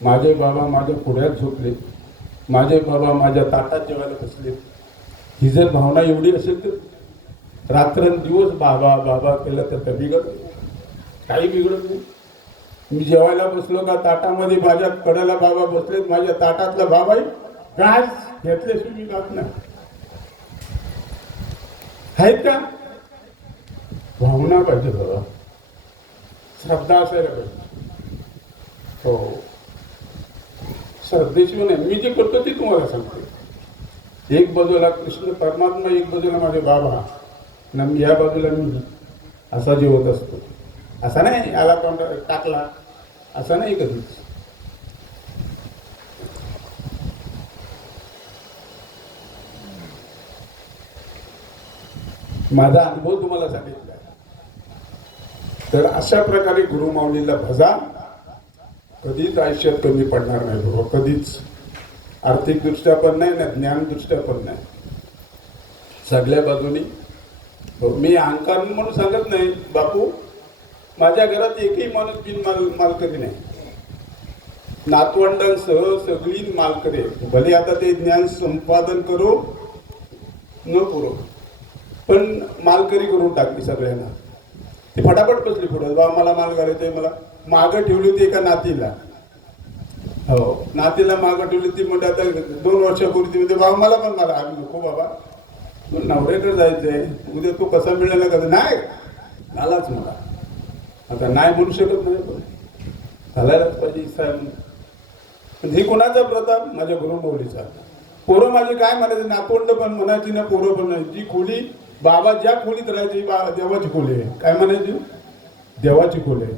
माझे बाबा माझ्या पुढ्यात झोपले, माझे बाबा माझ्या ताटात जेवायला बसले. ही जर भावना एवढी असेल तर रात्रंदिवस बाबा बाबा केलं तर काही बिघडत नाही, काही बिघडत नाही. मी जेवायला बसलो का ताटामध्ये माझ्या कडेला बाबा बसलेत, माझ्या ताटातला बाबा काय घेतल्याशिवाय मी जात नाही. आहेत का? भावना पाहिजे बाबा, श्रद्धा असायला पाहिजे. हो श्रद्धेशिवाय नाही. मी जे करतो ते तुम्हाला सांगते. एक बाजूला कृष्ण परमात्मा, एक बाजूला माझे बाबा, आणि या बाजूला मी असा जेवत असतो. असा नाही आला तोंड टाकला, असा नाही कधीच. माझा अनुभव तुम्हाला सांगितला. तर अशा प्रकारे गुरुमाऊलीला भजा, कधीच आयुष्यात कमी पडणार नाही बाबा, कधीच. आर्थिकदृष्ट्या पण नाही ना ज्ञानदृष्ट्या पण नाही, सगळ्या बाजूनी. मी अहंकार म्हणून सांगत नाही बापू, माझ्या घरात एकही माणूस बिन मालकरी नाही. नातवंडांसह सगळी मालकरी आहे. भले आता ते ज्ञान संपादन करो न पुरो, पण मालकरी करून टाकली सगळ्यांना. ती फटाफट बसली पुढे, बाबा मला माल घालायचंय, मला मागं ठेवली होती एका नातीला. हो नातीला मागं ठेवली ती. म्हणजे आता 2 वर्षापूर्वी ती म्हणजे बाबा मला आम्ही नको बाबा, नवऱ्याकडे जायचंय, उद्या तू कसा मिळेल ना, कसं नाही आलाच मला. आता नाही म्हणू शकत नाही, पण घालायलाच पाहिजे साहेब. पण हे कोणाचा प्रताप? माझ्या गुरुमाऊलीचा. पोरं माझी काय म्हणायचे, नातवंड पण म्हणायची ना, पोरं पण म्हणायची. जी खोली बाबा ज्या खोलीत राहायची, देवाची खोली आहे. काय म्हणायची? देवाची खोली आहे.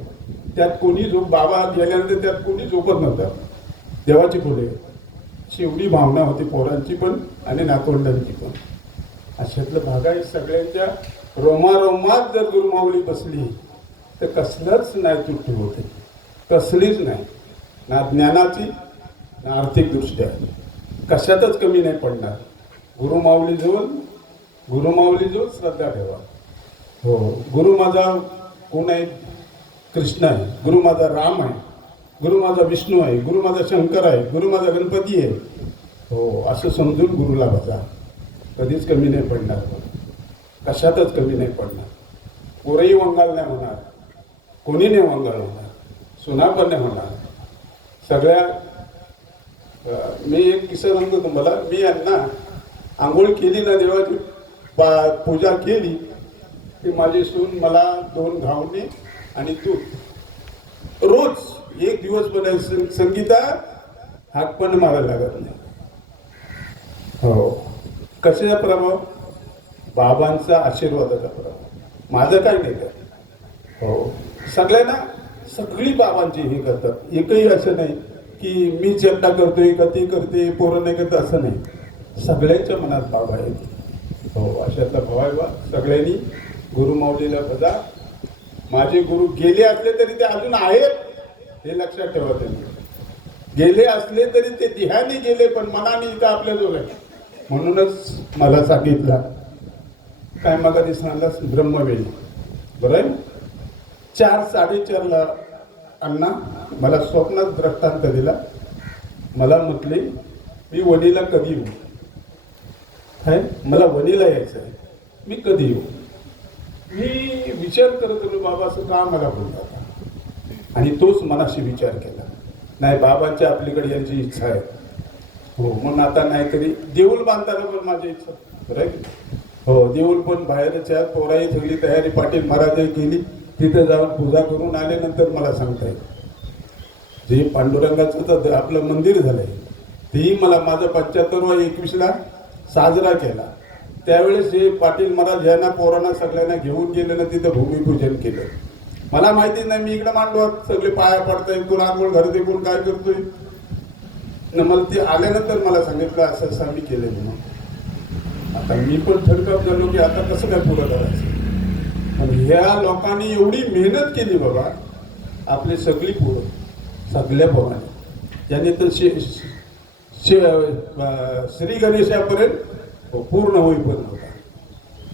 त्यात कोणी झोप, बाबा गेल्यानंतर त्यात कोणी झोपत नव्हतं. देवाची खोली आहे. शेवटी भावना होती पोरांची पण आणि नातवंडांची पण. अशातलं भाग आहे. सगळ्यांच्या रोमारोमात जर गुरुमाऊली बसली तर कसलंच नाही तुटू होते, कसलीच नाही. ना ज्ञानाची ना आर्थिकदृष्ट्या कशातच कमी नाही पडणार. गुरुमाऊलीजवळ श्रद्धा ठेवा. हो गुरु माझा कोण आहे? कृष्ण आहे. गुरु माझा राम आहे. गुरु माझा विष्णू आहे. गुरु माझा शंकर आहे. गुरु माझा गणपती आहे. हो असं समजून गुरुला बघा, कधीच कमी नाही पडणार, कशातच कमी नाही पडणार. पोरही वंगाल नाही होणार, कोणी नाही वंगाल होणार, सुना पण नाही होणार. सगळ्या मी एक किस्सा सांगतो तुम्हाला. मी यांना आंघोळ केली ना, देवाची पूजा केली की माझी सून मला 2 घावणे आणि दूध रोज 1 दिवस बनायचं. संगीता हात पण मारायला लागत नाही. हो कशाचा प्रभाव? बाबांचा आशीर्वादाचा प्रभाव. माझं काय नाही का. हो सगळ्यांना सगळी बाबांची हे करतात. एकही असं नाही की मी चेष्टा करतोय का ती करते, पोरं नाही करत, असं नाही. सगळ्यांच्या मनात बाबा आहेत. हो अशातला भाव आहे बा. सगळ्यांनी गुरुमाऊलीला बजा. माझे गुरु गेले असले तरी ते अजून आहेत हे लक्षात ठेवा. त्यांनी गेले असले तरी ते देहाने गेले, पण मनाने इथं आपल्याजवळ आहे. म्हणूनच मला सांगितलं काय मग आधी सांगलास ब्रह्मवेळी बरं आहे. 4-4:30 अण्णा मला स्वप्नात दृष्टांत दिला. मला म्हटले मी वणीला कधी येऊ, काय मला वणीला यायचं आहे, मी कधी येऊ. मी विचार करत होतो बाबा असं का मला बोलतात, आणि तोच मनाशी विचार केला. नाही बाबांच्या आपलीकडे यांची इच्छा आहे. हो म्हणून आता नाहीतरी देऊळ बांधताना पण माझी इच्छा बरं. हो देऊळ पण बाहेरच आहे. पोराही सगळी तयारी पाटील महाराजही केली. तिथे जाऊन पूजा करून आल्यानंतर मला सांगता येईल जे पांडुरंगाचं तर आपलं मंदिर झालंय. तेही मला माझा 75-21ला साजरा केला. त्यावेळेस हे पाटील महाराज यांना पोरांना सगळ्यांना घेऊन गेले ना, तिथं भूमिपूजन केलं. मला माहिती नाही, मी इकडे मांडलो सगळे पाया पडताय, कोण आंघोळ घरात कोण काय करतोय न, मला ते आल्यानंतर मला सांगितलं असं असं आम्ही केलं म्हणून. आता मी पण ठणकाप झालो की आता कसं काय पुढं करायचं. पण ह्या लोकांनी एवढी मेहनत केली बाबा, आपली सगळी पोरं सगळ्या पोरांनी, ज्यांनी तर श्री गणेशापर्यंत पूर्ण होईपर्यंत होता.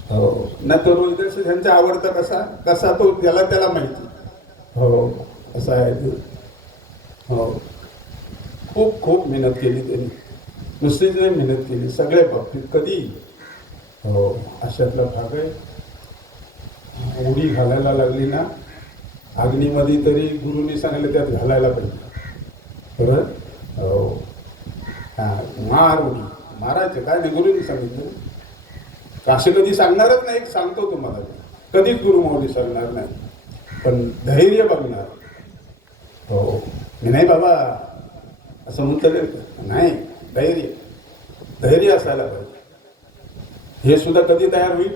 हो, नाही तर रोहिदास त्यांचा आवडता कसा तो त्याला माहिती. हो, असं आहे ते. हो, खूप मेहनत केली त्यांनी, नुसतीच नाही मेहनत केली सगळ्या बाबतीत. कधी हो अशातला भाग आहे. उडी घालायला लागली ना अग्नीमध्ये, तरी गुरुनी सांगितलं त्यात घालायला पाहिजे. बरोबर. हो, हां, उडी मारायचं काय नाही, गुरुनी सांगितलं. असं कधी सांगणारच नाही, सांगतो तुम्हाला, कधीच गुरुमाऊली सांगणार नाही, पण धैर्य बघणार. हो, मी नाही बाबा असं म्हणतं नाही, धैर्य असायला पाहिजे. हे सुद्धा कधी तयार होईल,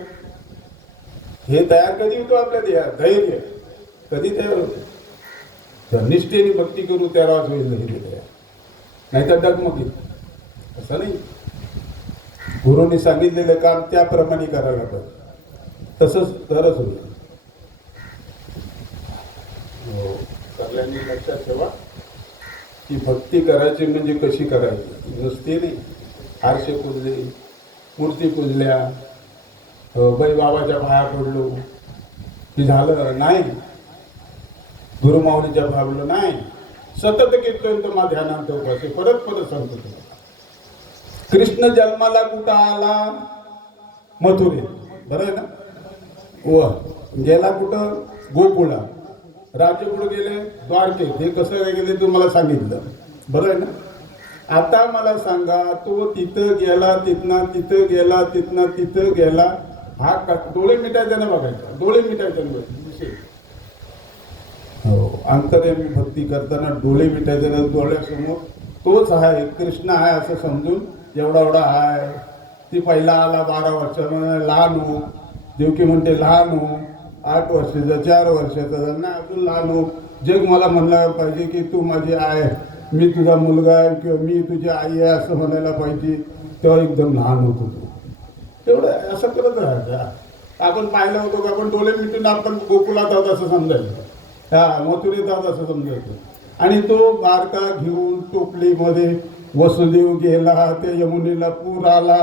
हे तयार कधी होतो आपल्या देहात, धैर्य कधी तयार होतो. तर निष्ठेने भक्ती करू त्यालाच होईल धैर्य तयार, नाहीतर डगमगीत. असं नाही, गुरुने सांगितलेलं काम त्याप्रमाणे करायला पाहिजे, तसंच तरच होईल. हो, सगळ्यांनी लक्षात ठेवा की भक्ती करायची म्हणजे कशी करायची, नुसती नाही आरसे पुजले, मूर्ती पुजल्या, बाई बाबाच्या पाया पडलो की झालं नाही, गुरुमाऊलीच्या भावलं नाही, सतत कीर्तन तुम्हा ध्यानात उपासे. परत सांगतो तुला, कृष्ण जन्माला कुठं आला, मथुरे, बरं आहे ना. व गेला कुठं, गोकुळा. राज्य कुठं गेले, द्वारकेत. हे कसं गेले तुम्हाला सांगितलं, बरं आहे ना. आता मला सांगा, तो तिथं गेला, तिथनं तिथं गेला, तिथनं तिथं गेला, हा डोळे मिटायचा ना बघायचा, डोळे मिटायचा ना विषय. हो, अंतर्यामी भक्ती करताना डोळे मिटायचे ना, डोळ्यासमोर तोच आहे, कृष्ण आहे असं समजून एवढा आहे. ती पहिला आला 12 वर्षाचा, लहान हो, देवकी म्हणते लहान हो, 8 वर्षाचा, 4 वर्षाचा, नाही अजून लहान हो. जग मला म्हणायला पाहिजे की तू माझी आहे, मी तुझा मुलगा आहे किंवा मी तुझी आई आहे असं म्हणायला पाहिजे. तेव्हा एकदम लहान होतो तू. तेवढं असं करत राहायचं. आपण पाहिलं होतो का, आपण डोळे मिटून आपण गोकुळात आहोत असं समजायचं, मथुरेत आहोत असं समजायचं. आणि तो बारका घेऊन टोपलीमध्ये वसुदेव गेला, त्या यमुनेला पूर आला,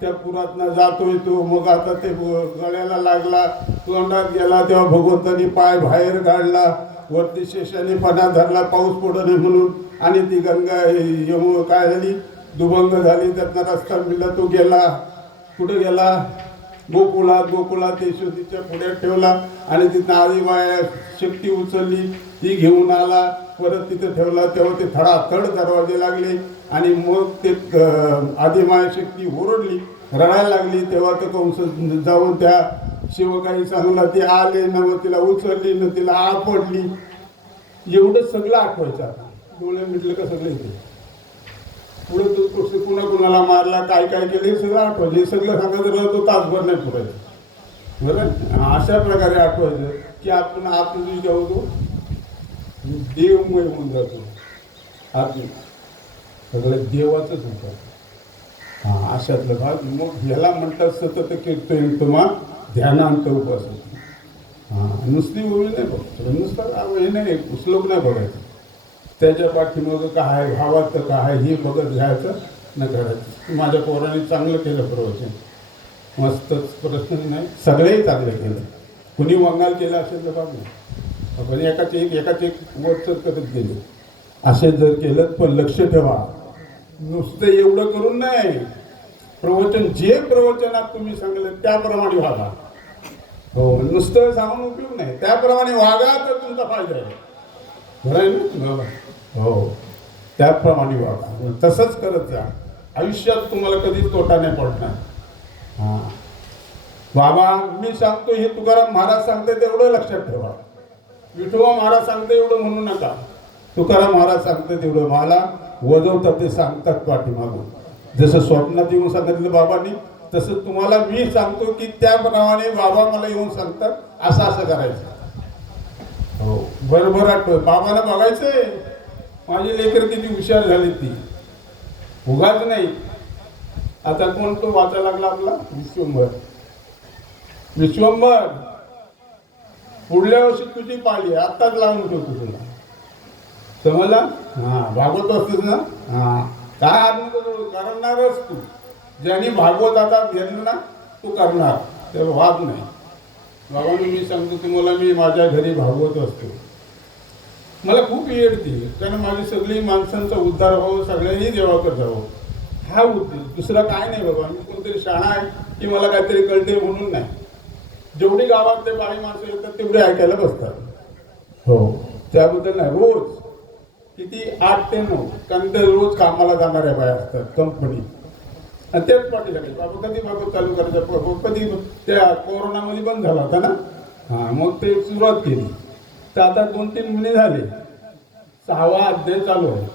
त्या पुरातनं जातोय तो. मग आता ते गळ्याला लागला, तोंडात गेला, तेव्हा भगवंतानी पाय बाहेर काढला, वरती शेषाने पणा धरला पाऊस पडू नये म्हणून, आणि ती गंगा काय झाली, दुभंग झाली, त्यातनं रस्ता मिळला, तो गेला. कुठे गेला, गोकुळात यशोदीच्या पुढ्यात ठेवला, आणि तिथं आदिमाया शक्ती उचलली, ती घेऊन आला, परत तिथं ठेवला. तेव्हा ते थडाथड दरवाजे लागले, आणि मग ते आदिमाया शक्ती ओरडली, रडायला लागली. तेव्हा तर कंस जाऊन त्या शिवकाई सांगला, ते आले न, मग तिला उचलली न, तिला आपडली. एवढं सगळं आठवायचं. आता डोळे मिटले का सगळं येते. पुढे तो पुन्हा कुणाला मारला, काय केलं, हे सगळं आठवायचं. हे सगळं सांगायचं राहिलं तो तासभर नाही पुरायचं, बरं. अशा प्रकारे आठवायचं की आपण आतमध्ये जेव्हा तो देवमय होऊन जातो, आत सगळं देवाचंच होतं. हां, अशातलं भाग. मग ह्याला म्हणतात सतत कीर्तन तुम्हा ध्यानांत उपासना. हां, नुसती ओळी नाही बघायचं, नुसतं हे नाही, श्लोक नाही बघायचं, त्याच्या पाठीमागं काय आहे, भावात काय आहे हे बघत घ्यायचं न करायचं. माझ्या पोराने चांगलं केलं प्रवचन, मस्तच, प्रश्न नाही, सगळेही चांगलं केलं. कुणी वंगाल केलं असेल तर बाबू, आपण एकाच एक वरचर करत गेले. असे जर केलं, पण लक्ष ठेवा, नुसतं एवढं करून नाही, प्रवचन जे प्रवचनात तुम्ही सांगितलं त्याप्रमाणे वागा. हो, नुसतं सांगून उपयोग नाही, त्याप्रमाणे वागा तर तुमचा फायदा आहे, बरं ना. हो, त्याप्रमाणे वागा, तसंच करत जा. आयुष्यात तुम्हाला कधीच तोटा नाही पडणार. हां, बाबा मी सांगतो हे तुकाराम महाराज सांगते तेवढं लक्षात ठेवा. विठोबा महाराज सांगते एवढं म्हणू नका, तुकाराम महाराज सांगते तेवढं. मला वजवतात ते सांगतात पाठीमागून. जसं स्वप्नात येऊन सांगितलं बाबांनी, तसं तुम्हाला मी सांगतो की त्याप्रमाणे बाबा मला येऊन सांगतात असं असं करायचं. हो बरोबर आठवत बाबांना बघायचंय. माझी लेकर किती हुशार झाली ती, उगाच नाही. आता कोण तो वाचायला लागला आपला विश्वंभर. विश्वंभर पुढल्या वर्षी तुझी पाळी आहे, आत्ताच लावून ठेवतो तुला, समजला? हा भागवत असतेस ना, हा काय आत्म करणारच तू. ज्यांनी भागवत आता घेतलं ना तू करणार, तेव्हा वाद नाही. बाबांनी मी सांगतो तुम्हाला, मी माझ्या घरी भागवत असतो. मला खूप येडते, कारण माझी सगळी माणसांचा उद्धार व्हावं, सगळ्यांनी देवाकडे जावं, हा उद्देश. दुसरा काय नाही बाबा. मी कोणतरी शाळा आहे की मला काहीतरी कळते म्हणून नाही. जेवढी गावातले बाई माणसं येतात तेवढे ऐकायला बसतात. हो त्याबद्दल नाही. रोज किती 8 ते 9, कारण ते रोज कामाला जाणाऱ्या बाया असतात कंपनी, आणि तेच पाठीला काही बाबा कधी बाबा चालू करायचं. कधी त्या कोरोनामध्ये बंद झाला होता ना, हां मग ते सुरुवात केली. तर आता 2-3 महिने झाले, 6वा अध्याय चालू आहे.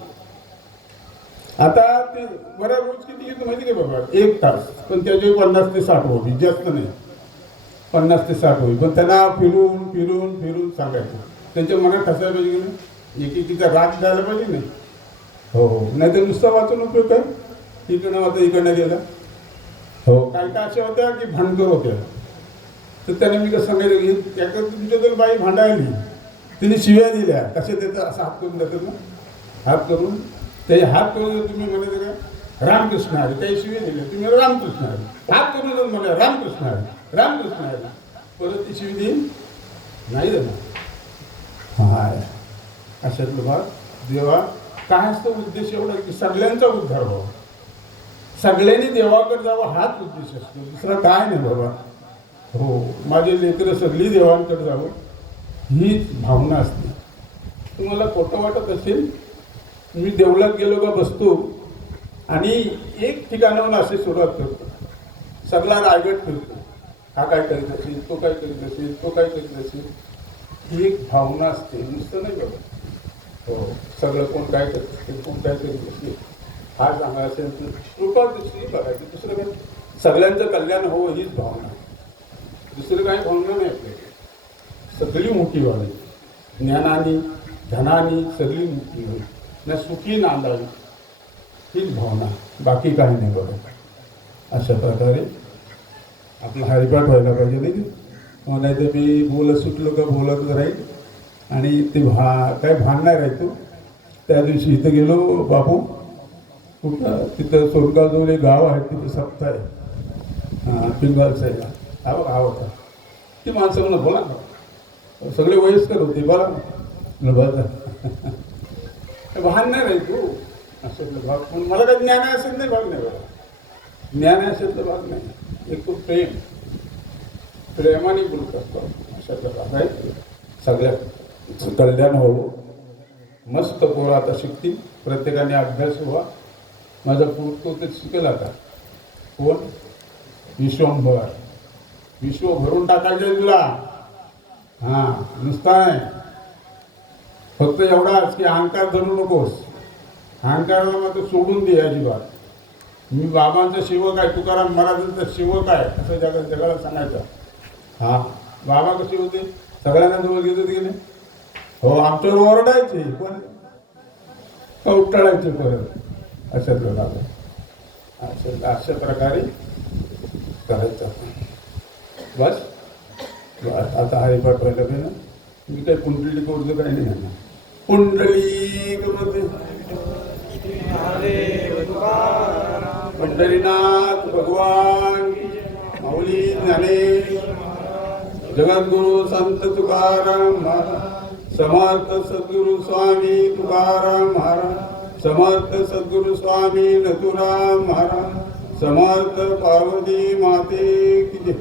आता ते बऱ्या रोज किती घेतो माहिती का बाबा, 1 तास, पण त्याचे 50 ते 60 होईल, जास्त नाही, 50 ते 60 होईल. पण त्यांना फिरून फिरून फिरून सांगायचं. त्यांच्या मनात ठसायला पाहिजे की नाही, एकेकीचा राग द्यायला पाहिजे नाही. हो नाही तर नुसतं वाचून उपयोग आहे. इकडनं वाचा इकडनं गेला. हो काय काय अशा होत्या की भांडकर होत्या. तर त्याने मी कसं सांगायचं की त्याकडे तुमच्या जर बाई भांडायली, तिने शिव्या दिल्या कशा देतात, असं हात करून देतात ना, हात करून ते हात करून तुम्ही म्हणायचं काय रामकृष्ण हरी, काही शिव्या दिल्या तुम्ही रामकृष्ण हरी, हात करून जर म्हणा रामकृष्ण हरी रामकृष्ण हरी, परत ती शिवी देईन नाही देणार. हा अशातलं भाग देवा काय असतं उद्देश एवढा की सगळ्यांचा उद्धार व्हावा, सगळ्यांनी देवाकडे जावं, हाच उद्देश असतो, दुसरा काय नाही बाबा. हो माझे लेकरं सगळी देवांकडे जावं हीच भावना असते. तुम्हाला खोटं वाटत असेल, मी देवळात गेलो का बसतो आणि एक ठिकाणाहून असे सुरुवात करतो, सगळा रायगड फिरतो. हा काय करीत असेल, तो काय करीत असेल, तो काय करीत असेल, ही एक भावना असते, नुसतं नाही बाबा. हो सगळं कोण काय करत असेल, कोण काय करीत असेल, हा चांगला असेल तर कृपा दुसरी बघायची, दुसरं काय सगळ्यांचं कल्याण हवं हीच भावना. दुसरं काही भावना नाही आपल्याकडे. सगळी मोठी व्हावी, ज्ञानाने धनाने सगळी मोठी होईल, ना सुखी नांदावी हीच भावना, बाकी काही नाही बघा. अशा प्रकारे आपला हरिपाठ व्हायला पाहिजे नाही. नाही तर मी बोलत सुटलो का बोलतच राहील आणि ते काय भांडणार आहे तो. त्या दिवशी इथं गेलो बापू कुठं, तिथं सोनगावजवळ एक गाव आहे, तिथं सप्ताह आहे, हां पिंगाल साईडला. हा बघा हा होता. ती माणसं म्हणून बोला ना, सगळे वयस्कर होते, बोला ना बघा भांडणार आहे तू असं भाग. पण मला काही ज्ञान असेल नाही भाग नाही बघा, ज्ञान असेल तर भाग नाही. एक तो प्रेम, प्रेमाने बोलत असतो अशा प्रकारे सगळ्या कल्याण व्हावं. मस्त पोरं आता शिकतील, प्रत्येकाने अभ्यास व्हा. माझा पोरतो ते शिकेल आता. कोण? विश्वंभर. विश्व भरून टाकायचं आहे तुला. हां नुसता आहे, फक्त एवढाच की अहंकार धरू नकोस. अहंकाराला मात्र सोडून दे अजिबात. मी बाबांचा सेवक आहे, तुकाराम महाराजांचा सेवक आहे असं जगाला सांगायचं. हां बाबा कसे होते, सगळ्यांना जवळ घेत होते की नाही. हो आमच्यावर ओरडायचे पण कौटाळायचे परत. अशा प्रकारे अशा प्रकारे करायचं. बस बस आता हरिपाठ व्हायला पाहिजे ना. मी काही कुंडली कोरलं काही नाही ना. कुंडली पंढरीनाथ भगवान माऊली ज्ञानेश जगद्गुरु संत तुकाराम महाराज, समर्थ सद्गुरु स्वामी तुकाराम महाराज, समर्थ सद्गुरु स्वामी नथुराम महाराज, समर्थ पार्वती माते की जय.